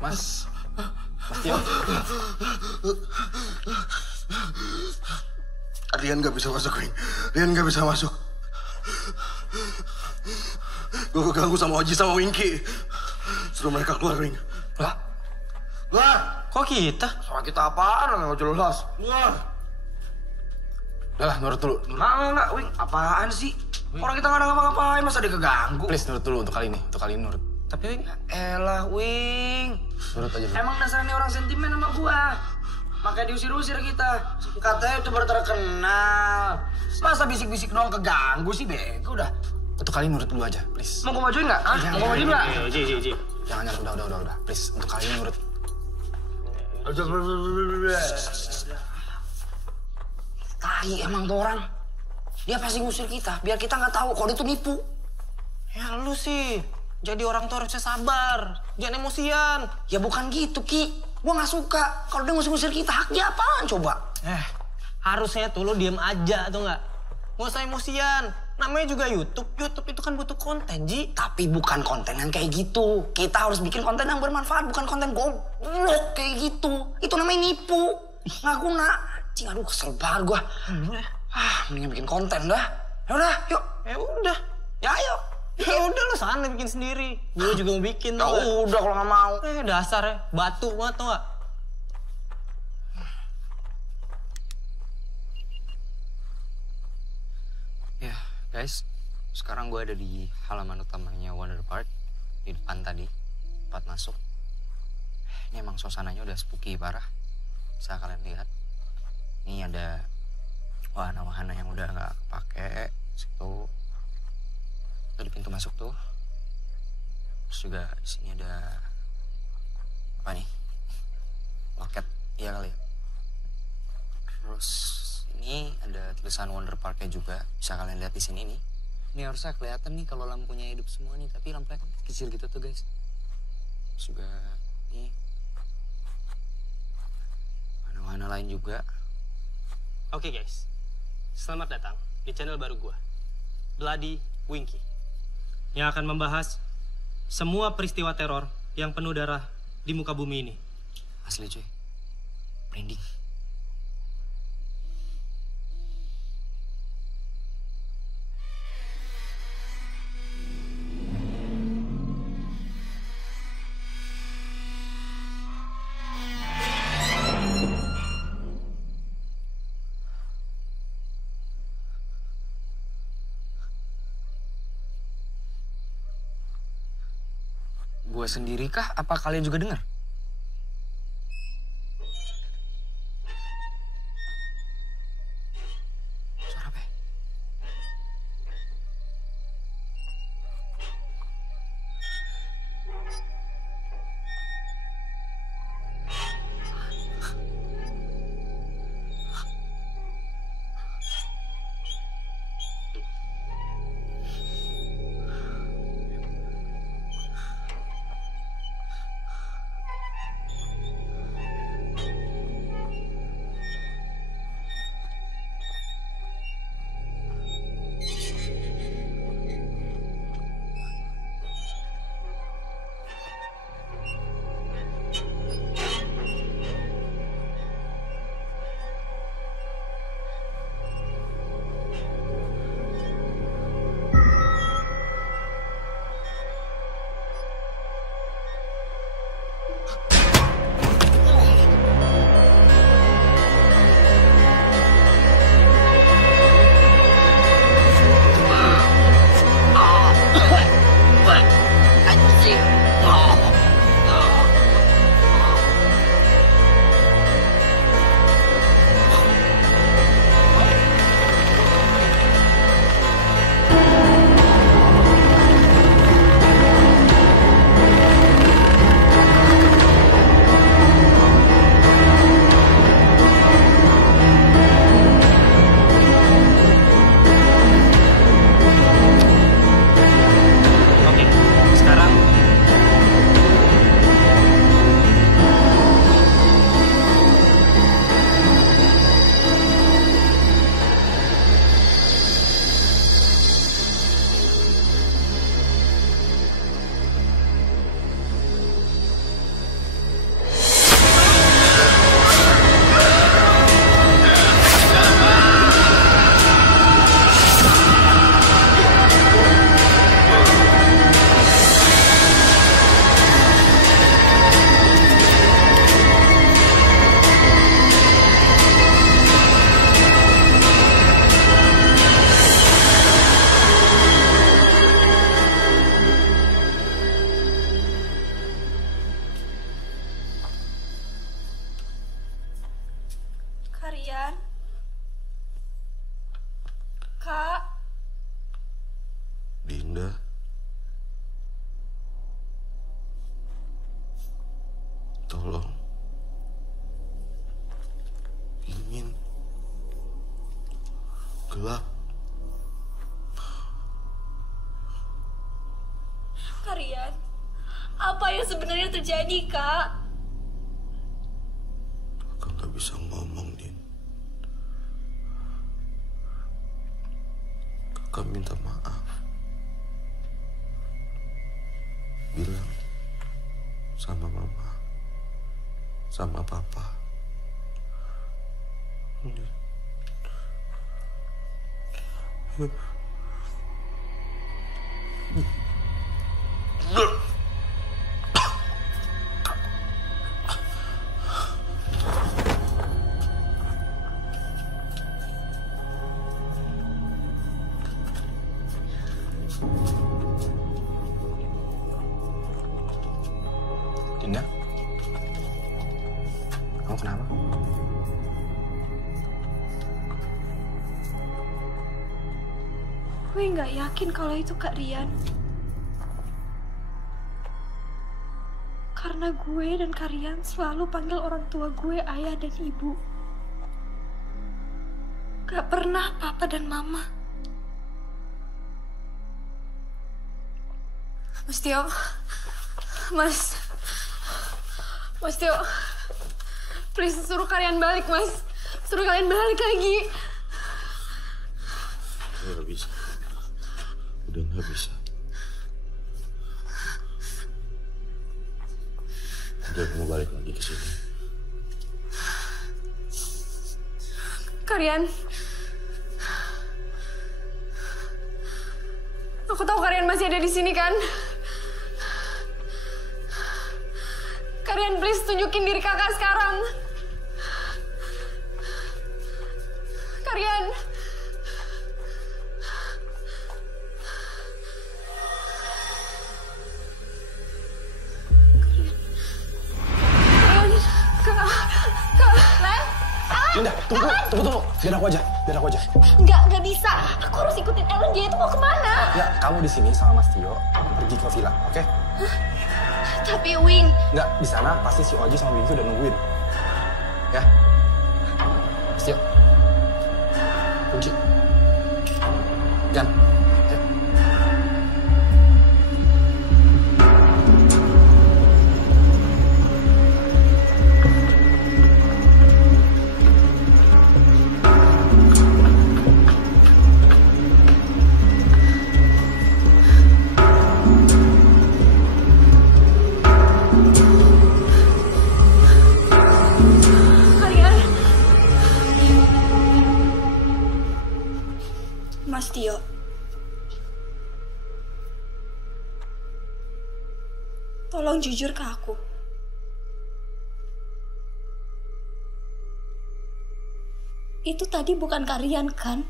Mas Tio. Rian gak bisa masuk, Wing. Rian gak bisa masuk. Gue keganggu sama Oji sama Winky. Suruh mereka keluar, Wing. Lah, Keluar! kok kita? Sama kita apaan? Gak jelas. Keluar! Udah lah, nurut dulu. Enggak, Wing. Apaan sih? Orang kita nggak ada ngapa-ngapain, masa dia keganggu? Please, nurut dulu untuk kali ini. Untuk kali ini nurut. Tapi Wing, Elah, Wing. Nurut aja dulu. Emang dasarnya orang sentimen sama gua. Makanya diusir-usir kita. Katanya itu baru terkenal. Masa bisik-bisik doang keganggu sih, bego udah. Untuk kali ini nurut dulu aja, please. Mau gua majuin nggak? Hah? Mau gua majuin nggak? Ji. Jangan, udah. Please, untuk kali ini nurut. Tai emang tuh orang. Dia pasti ngusir kita, biar kita nggak tahu kalau dia tuh nipu. ya lu sih. Jadi orang tuh harusnya sabar. Jangan emosian. Ya bukan gitu, Ki. Gua nggak suka kalau dia ngusir-ngusir kita. Hak dia apaan coba? Harusnya tuh lu diem aja tuh nggak? Nggak usah emosian. Namanya juga YouTube. YouTube itu kan butuh konten, Ji. Tapi bukan konten yang kayak gitu. Kita harus bikin konten yang bermanfaat, bukan konten goblok kayak gitu. Itu namanya nipu. Nggak guna. Cing, aduh kesel banget gua. Mendingan bikin konten dah. Yaudah, yuk. Ya udah. Ya ayo. Ya udah lu sana bikin sendiri. Gue juga mau bikin Ya tuh. nggak? udah kalau nggak mau. Dasar ya. Batu banget tuh nggak? Ya guys, sekarang gue ada di halaman utamanya Wonder Park. Di depan tadi, tempat masuk. Ini emang suasananya udah spooky parah. Bisa kalian lihat. Ini ada wahana-wahana yang udah nggak kepake. Situ. Itu di pintu masuk tuh. Terus juga di sini ada apa nih? Loket, iya kali ya. Terus ini ada tulisan Wonder Park-nya juga. Bisa kalian lihat di sini nih. Ini harusnya kelihatan nih kalau lampunya hidup semua nih. Tapi lampunya kan kecil gitu tuh guys. Terus juga nih. Warna-warna lain juga. Oke guys, selamat datang di channel baru gua, Bloody Winky, yang akan membahas semua peristiwa teror yang penuh darah di muka bumi ini. Asli cuy. Merinding. Gue sendiri kah? Apa kalian juga dengar? Suara apa ya? Karian? Kak? Dinda. Tolong. Ingin. Gelap. Karian? Apa yang sebenarnya terjadi, Kak? Kakak gak bisa ngomong, Din. Kakak minta maaf. Bilang sama mama, sama papa. Dinda? Kamu kenapa? Gue nggak yakin kalau itu Kak Rian. Karena gue dan Kak Rian selalu panggil orang tua gue ayah dan ibu. Gak pernah Papa dan Mama. Mas Tio. Mas Tio. Please, suruh kalian balik, Mas. Suruh kalian balik lagi. Gak bisa. Udah gak bisa. Udah kamu balik lagi ke sini. Kalian. Aku tahu kalian masih ada di sini kan? Kalian please tunjukin diri kakak sekarang. Kalian. Linda, tunggu. Biar aku aja. Nggak bisa. Aku harus ikutin Ellen, dia itu mau kemana? Ya, kamu di sini sama Mas Tio pergi ke villa, oke? Hah? Tapi Wing. Nggak, di sana pasti si Oji sama Winky udah nungguin. Ya? Mas Tio. Kunci. Gan. Ayo. Mas Tio. Tolong jujur ke aku. Itu tadi bukan kalian kan?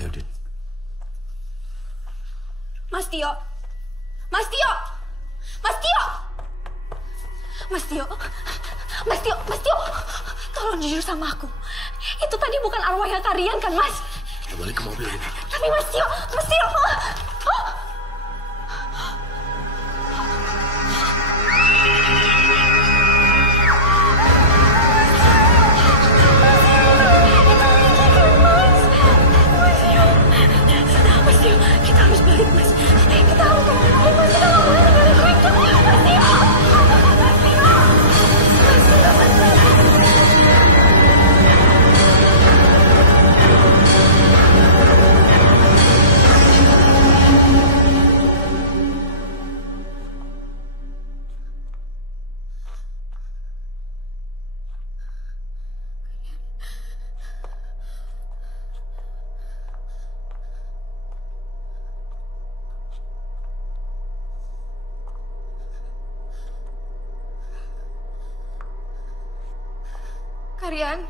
Ayo, Din. Mas Tio. Mas Tio. Mas Tio. Mas Tio. Mas Tio. Mas Tio. Tolong jujur sama aku. Itu tadi bukan arwahnya kalian kan, Mas? Kita balik ke mobil ini. Tapi Mas Tio. Mas Tio. Kita harus balik, Mas. Kita harus balik, Mas. Kita nggak boleh tinggalin mereka. Mas Tio. Kalian.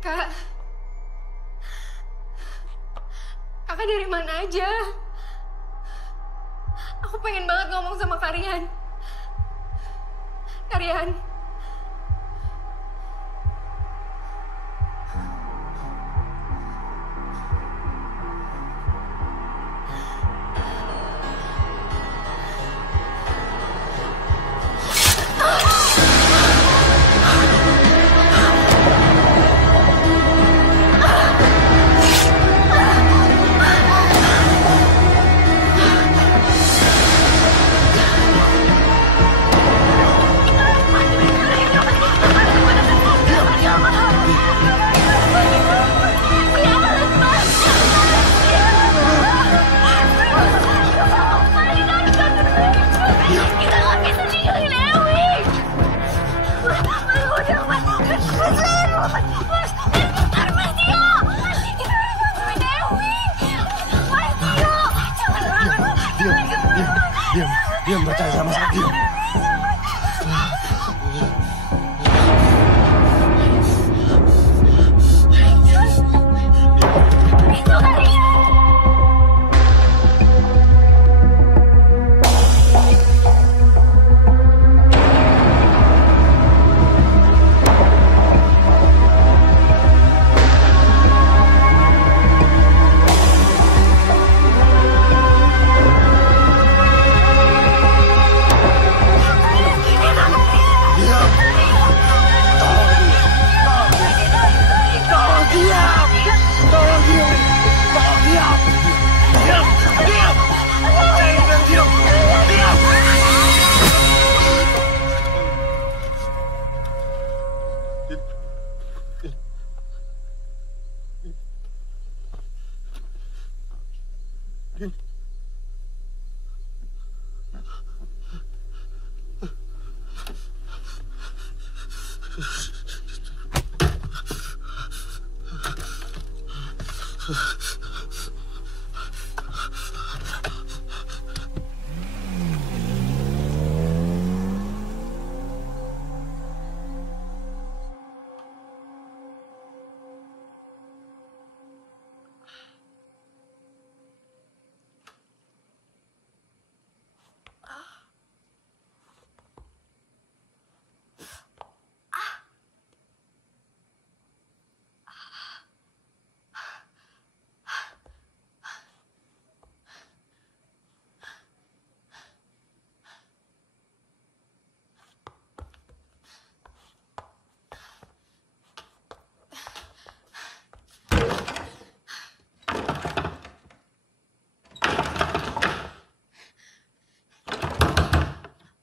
Kak. Kakak dari mana aja? Aku pengen banget ngomong sama kalian. Kalian. Diam, percaya sama saya. Diam.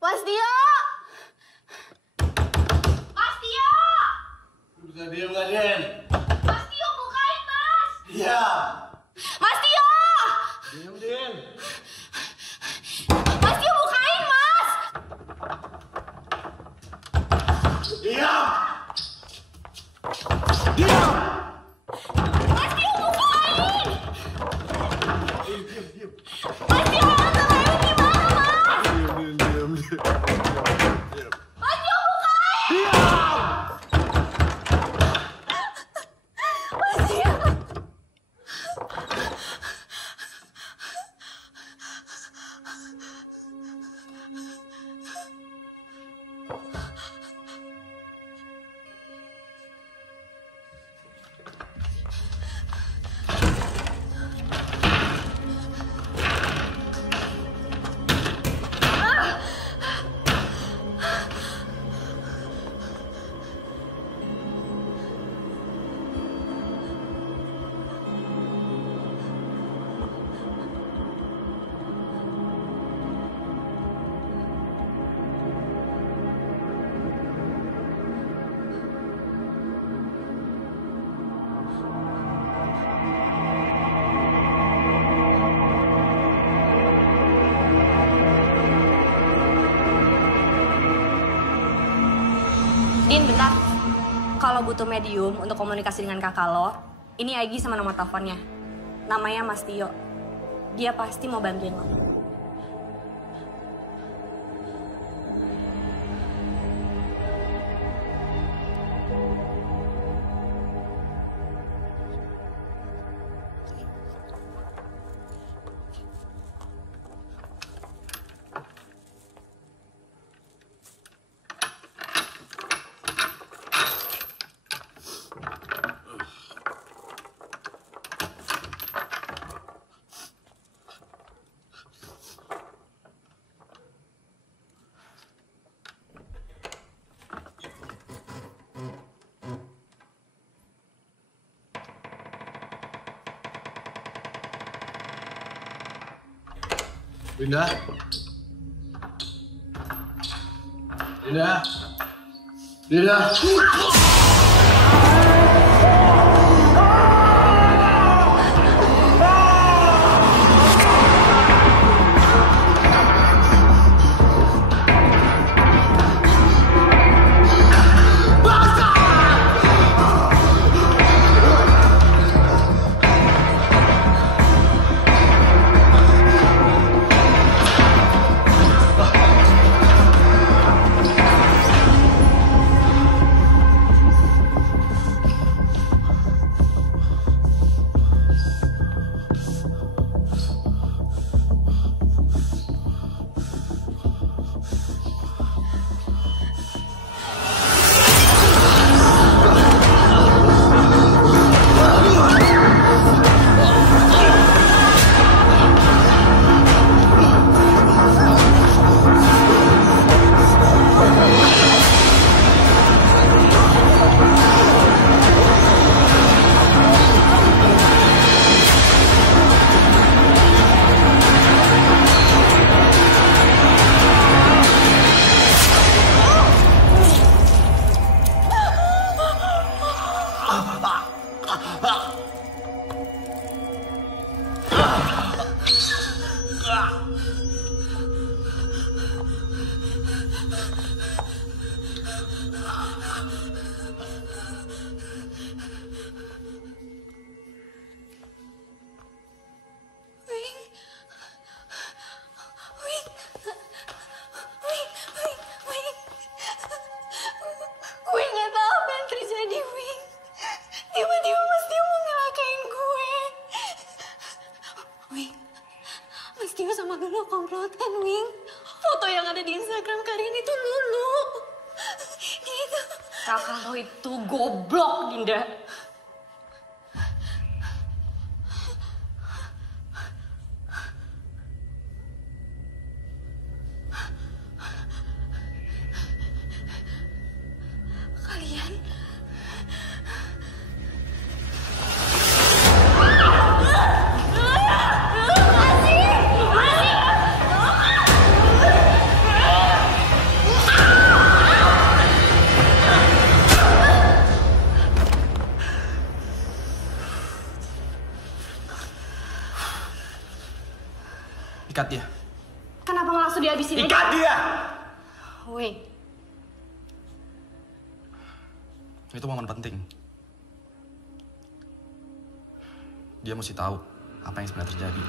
Mas Tio! Mas Tio! Bisa diam nggak, Den? Mas Tio, bukain, Mas! Iya. Mas Tio! Diam, Den. Mas Tio, bukain, Mas! Diam. Diam. Mas Tio, bukain! Diam. Mas Tio, orang terlalu gimana, Mas? Diam. Mas Tio, bukain! Mas Tio! Din, bentar. Kalau butuh medium untuk komunikasi dengan kakak lo, ini Egi sama nomor teleponnya. Namanya Mas Tio. Dia pasti mau bantuin lo. Dinda. Dinda. Dinda. Rizky sama Lulu komplotan, Wing. Foto yang ada di Instagram Karin itu Lulu. Gitu. Kakak lo itu goblok, Dinda. Kalian... Ikat dia. Kenapa nggak langsung dihabisin aja? Ikat dia! Wing, Itu momen penting. Dia mesti tahu apa yang sebenarnya terjadi.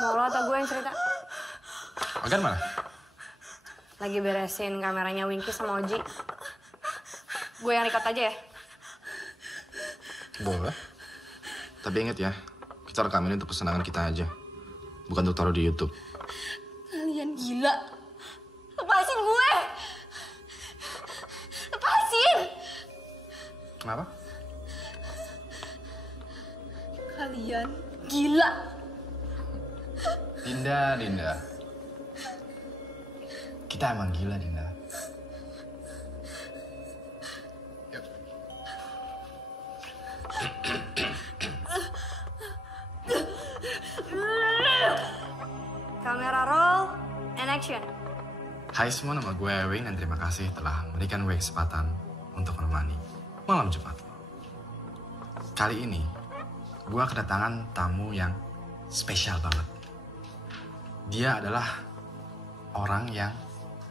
mau lo atau gue yang cerita? Agan mana? Lagi beresin kameranya Winky sama Oji. Gue yang record aja ya? Boleh. Tapi ingat ya, kita rekamin untuk kesenangan kita aja. Bukan untuk taruh di YouTube. Kalian gila. Lepasin gue. Lepasin. Kenapa? Kalian gila. Dinda. Kita emang gila, Dinda. Yuk. Kamera roll and action. Hai semua, nama gue Ewing dan terima kasih telah memberikan gue kesempatan untuk menemani malam Jumat. Kali ini, gue kedatangan tamu yang spesial banget. Dia adalah orang yang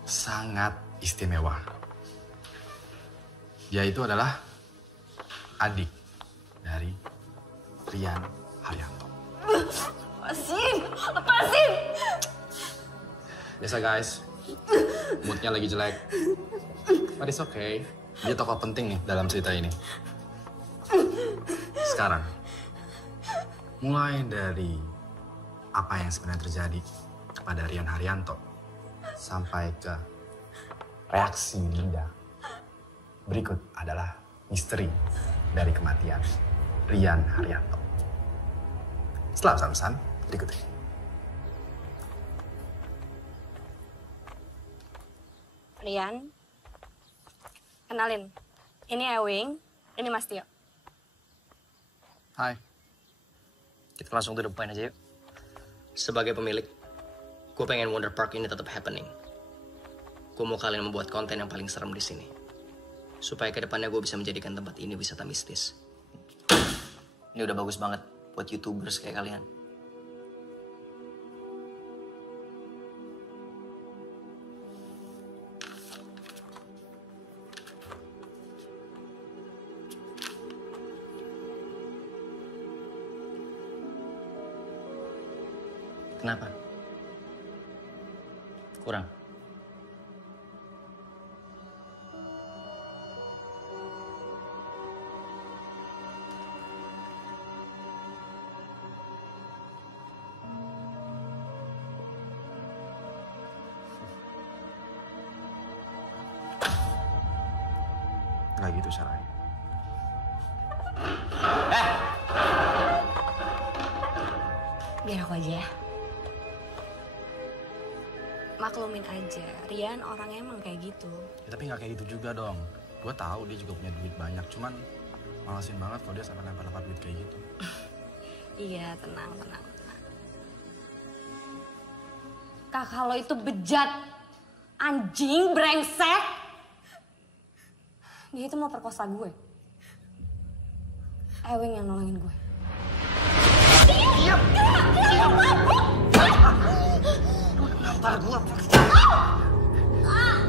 sangat istimewa. Dia itu adalah adik dari Rian Haryanto. Lepasin. Biasa guys, moodnya lagi jelek. But it's okay. Dia tokoh penting nih dalam cerita ini. Sekarang, mulai dari apa yang sebenarnya terjadi kepada Rian Haryanto sampai ke reaksi Dinda. Berikut adalah misteri dari kematian Rian Haryanto. Setelah pesan-pesan berikut ini. Rian, kenalin. Ini Ewing, ini Mas Tio. Hai. Kita langsung to the point aja yuk. Sebagai pemilik, gue pengen Wonder Park ini tetap happening. Gue mau kalian membuat konten yang paling serem di sini. Supaya kedepannya gue bisa menjadikan tempat ini wisata mistis. Ini udah bagus banget buat YouTubers kayak kalian. Kenapa? Kurang? Nggak gitu caranya. Biar aku aja ya. Maklumin aja, Rian orangnya emang kayak gitu. Ya, tapi nggak kayak gitu juga dong. Gue tahu dia juga punya duit banyak, cuman malesin banget kalau dia sampai lempar-lempar duit kayak gitu. Iya, tenang. Kakak lo itu bejat, anjing, brengsek. Dia itu mau perkosa gue. Ewing yang nolongin gue.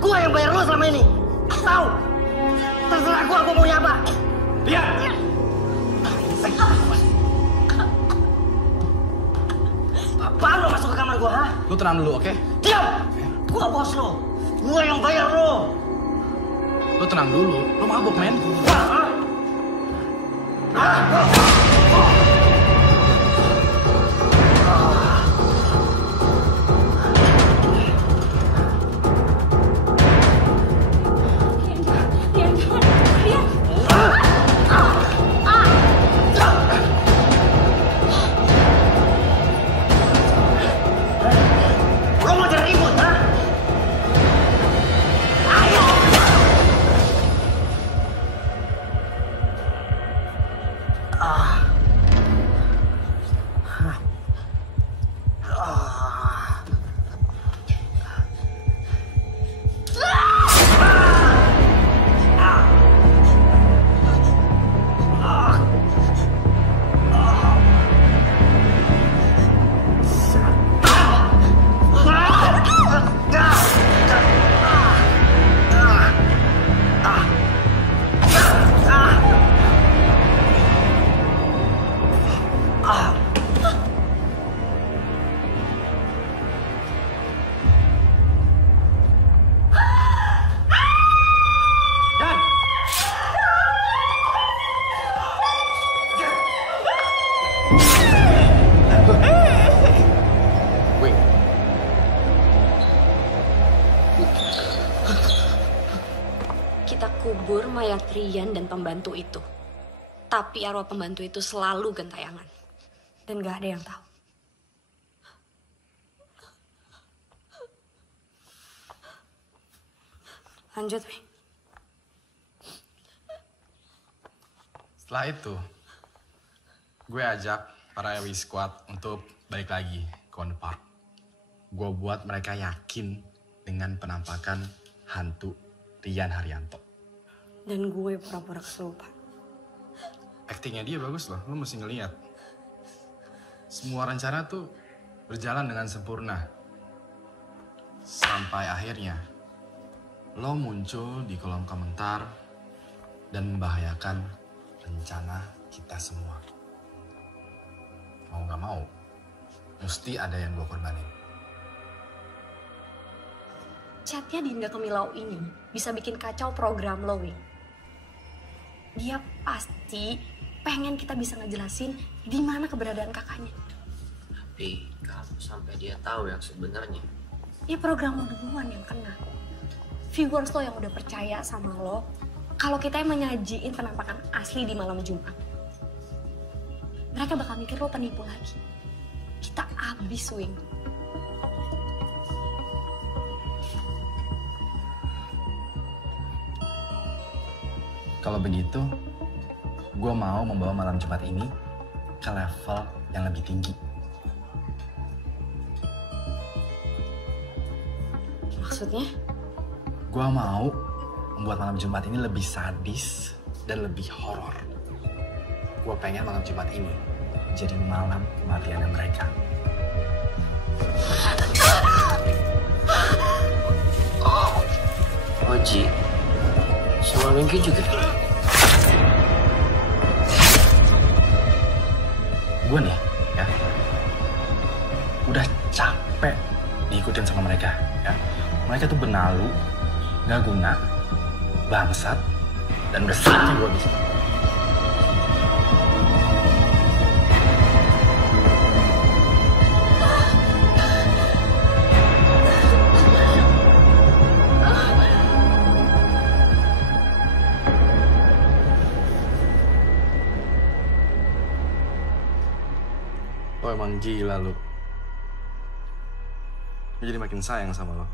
Gue yang bayar lo selama ini. Tahu? Terserah gue maunya apa. Lihat. Apaan lo masuk ke kamar gue, ha? Lu tenang dulu, oke? Diam! Gue bos lo. Gue yang bayar lo. Lo tenang dulu, lo mabuk men. Kita kubur mayat Rian dan pembantu itu. Tapi arwah pembantu itu selalu gentayangan. Dan gak ada yang tahu. Lanjut, Wi. Setelah itu, gue ajak para EWI Squad untuk balik lagi ke Wonder Park. Gue buat mereka yakin dengan penampakan hantu Rian Haryanto. Dan gue pura-pura kesurupan. Aktingnya dia bagus loh, lo mesti ngeliat. Semua rencana tuh berjalan dengan sempurna. Sampai akhirnya, lo muncul di kolom komentar dan membahayakan rencana kita semua. Mau gak mau, mesti ada yang gue korbanin. Chatnya Dinda Kemilau ini bisa bikin kacau program lo, Wi. Dia pasti pengen kita bisa ngejelasin di mana keberadaan kakaknya. Tapi kalau sampai dia tahu yang sebenarnya. Ya program lo duluan yang kena. Viewers lo yang udah percaya sama lo kalau kita yang menyajiin penampakan asli di malam Jumat. Mereka bakal mikir lo penipu lagi. Kita abis, Wing. Kalau begitu, gue mau membawa malam Jumat ini ke level yang lebih tinggi. Maksudnya? Gue mau membuat malam Jumat ini lebih sadis dan lebih horor. Gue pengen malam Jumat ini jadi malam kematiannya mereka. Oji, sama Winky juga. Gue nih, ya, udah capek diikutin sama mereka, ya. Mereka tuh benalu, gak guna, bangsat, dan udah saatnya gue bisa. Lo emang gila lu. Gue jadi makin sayang sama lo.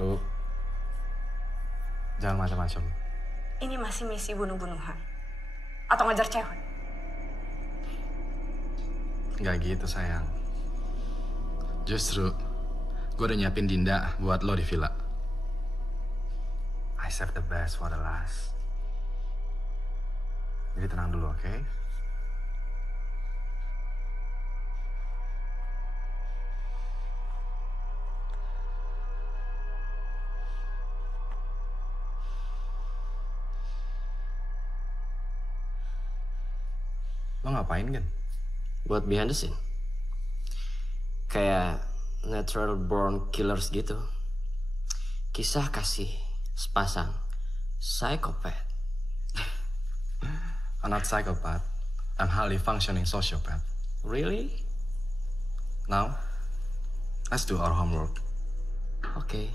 Lu jangan macam-macam. Ini masih misi bunuh-bunuhan? Atau ngejar cewek? Gak gitu sayang. Justru gue udah nyiapin Dinda buat lo di villa. I save the best for the last. Jadi tenang dulu, oke? Okay? Lo ngapain kan? Buat behind the scene. Kayak natural born killers gitu. Kisah kasih Sepasang psikopat. I'm not psychopath. I'm highly functioning sociopath. Really? Now, let's do our homework. Oke.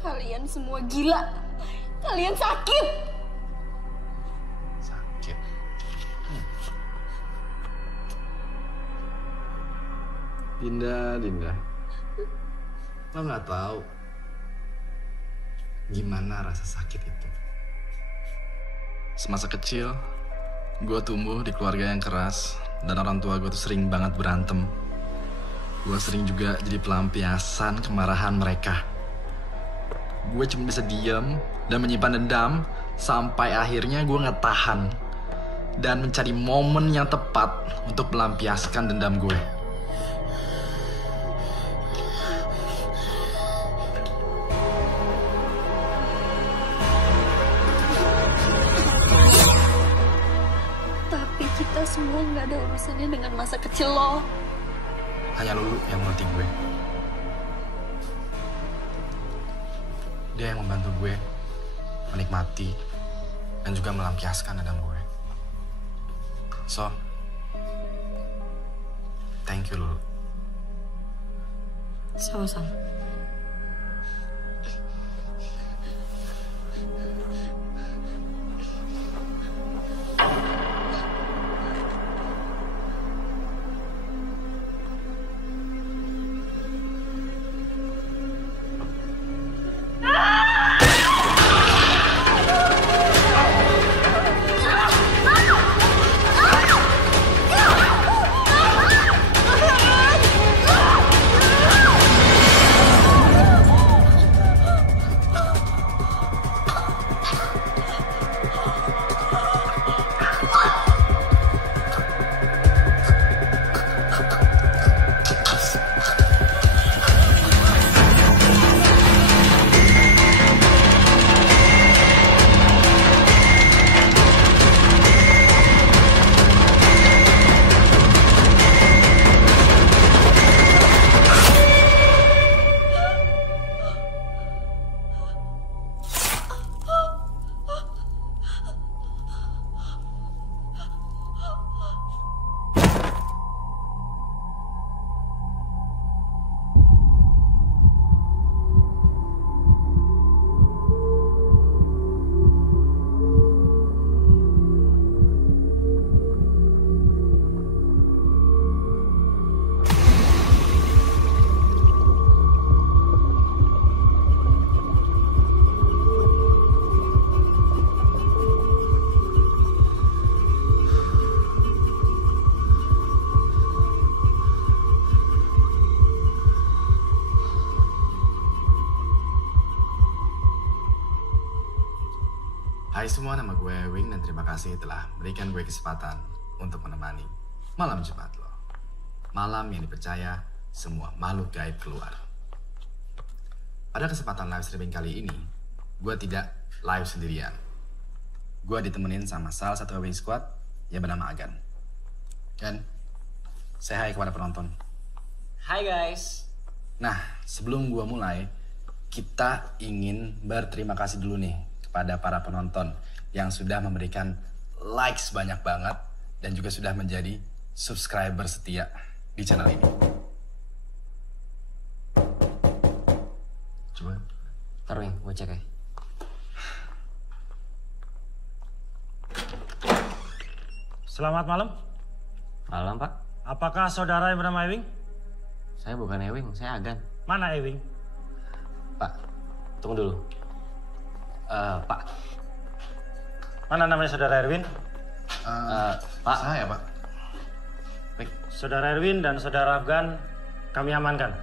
Kalian semua gila. Kalian sakit. Sakit. Dinda. Lo nggak tahu gimana rasa sakit itu. Semasa kecil, gue tumbuh di keluarga yang keras dan orang tua gue tuh sering banget berantem. Gue sering juga jadi pelampiasan kemarahan mereka. Gue cuma bisa diam dan menyimpan dendam sampai akhirnya gue nggak tahan dan mencari momen yang tepat untuk melampiaskan dendam gue. Tapi kita semua nggak ada urusannya dengan masa kecil lo. Hanya Lulu yang mengerti gue. Dia yang membantu gue menikmati dan juga melampiaskan dendam gue. So, thank you Lulu. Sama-sama. Hai semua, nama gue Ewing dan terima kasih telah berikan gue kesempatan untuk menemani malam Jumat lo. Malam yang dipercaya semua makhluk gaib keluar. Pada kesempatan live streaming kali ini, gue tidak live sendirian. Gue ditemenin sama salah satu Ewing Squad yang bernama Agan. Dan say hi kepada penonton. Hai guys. Nah, sebelum gue mulai, kita ingin berterima kasih dulu nih kepada para penonton yang sudah memberikan likes banyak banget dan juga sudah menjadi subscriber setia di channel ini. Coba. Taruh yang gue cek ya. Selamat malam. Malam Pak. Apakah saudara yang bernama Ewing? Saya bukan Ewing, saya Agan. Mana Ewing? Pak, tunggu dulu. Pak. Mana namanya saudara Erwin? Pak. Saya Pak. Baik. Saudara Erwin dan saudara Afgan kami amankan.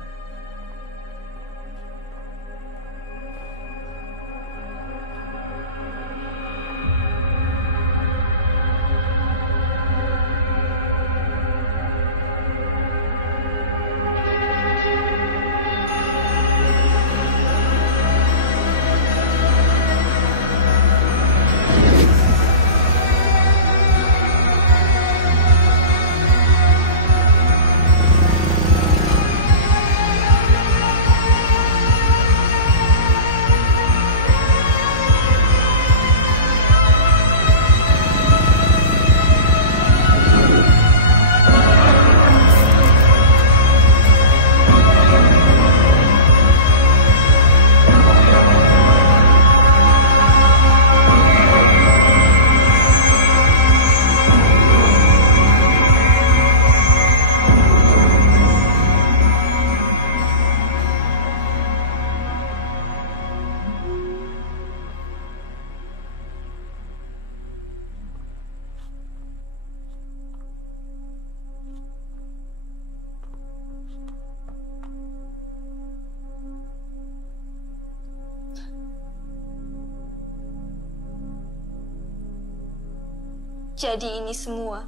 Jadi ini semua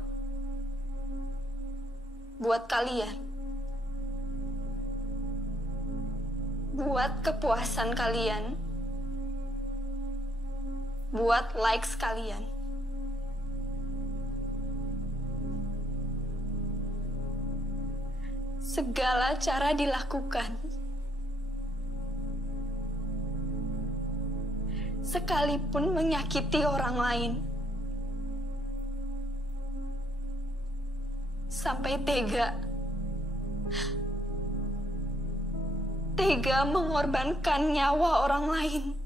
buat kalian. Buat kepuasan kalian. Buat likes kalian. Segala cara dilakukan. Sekalipun menyakiti orang lain. Sampai tega mengorbankan nyawa orang lain.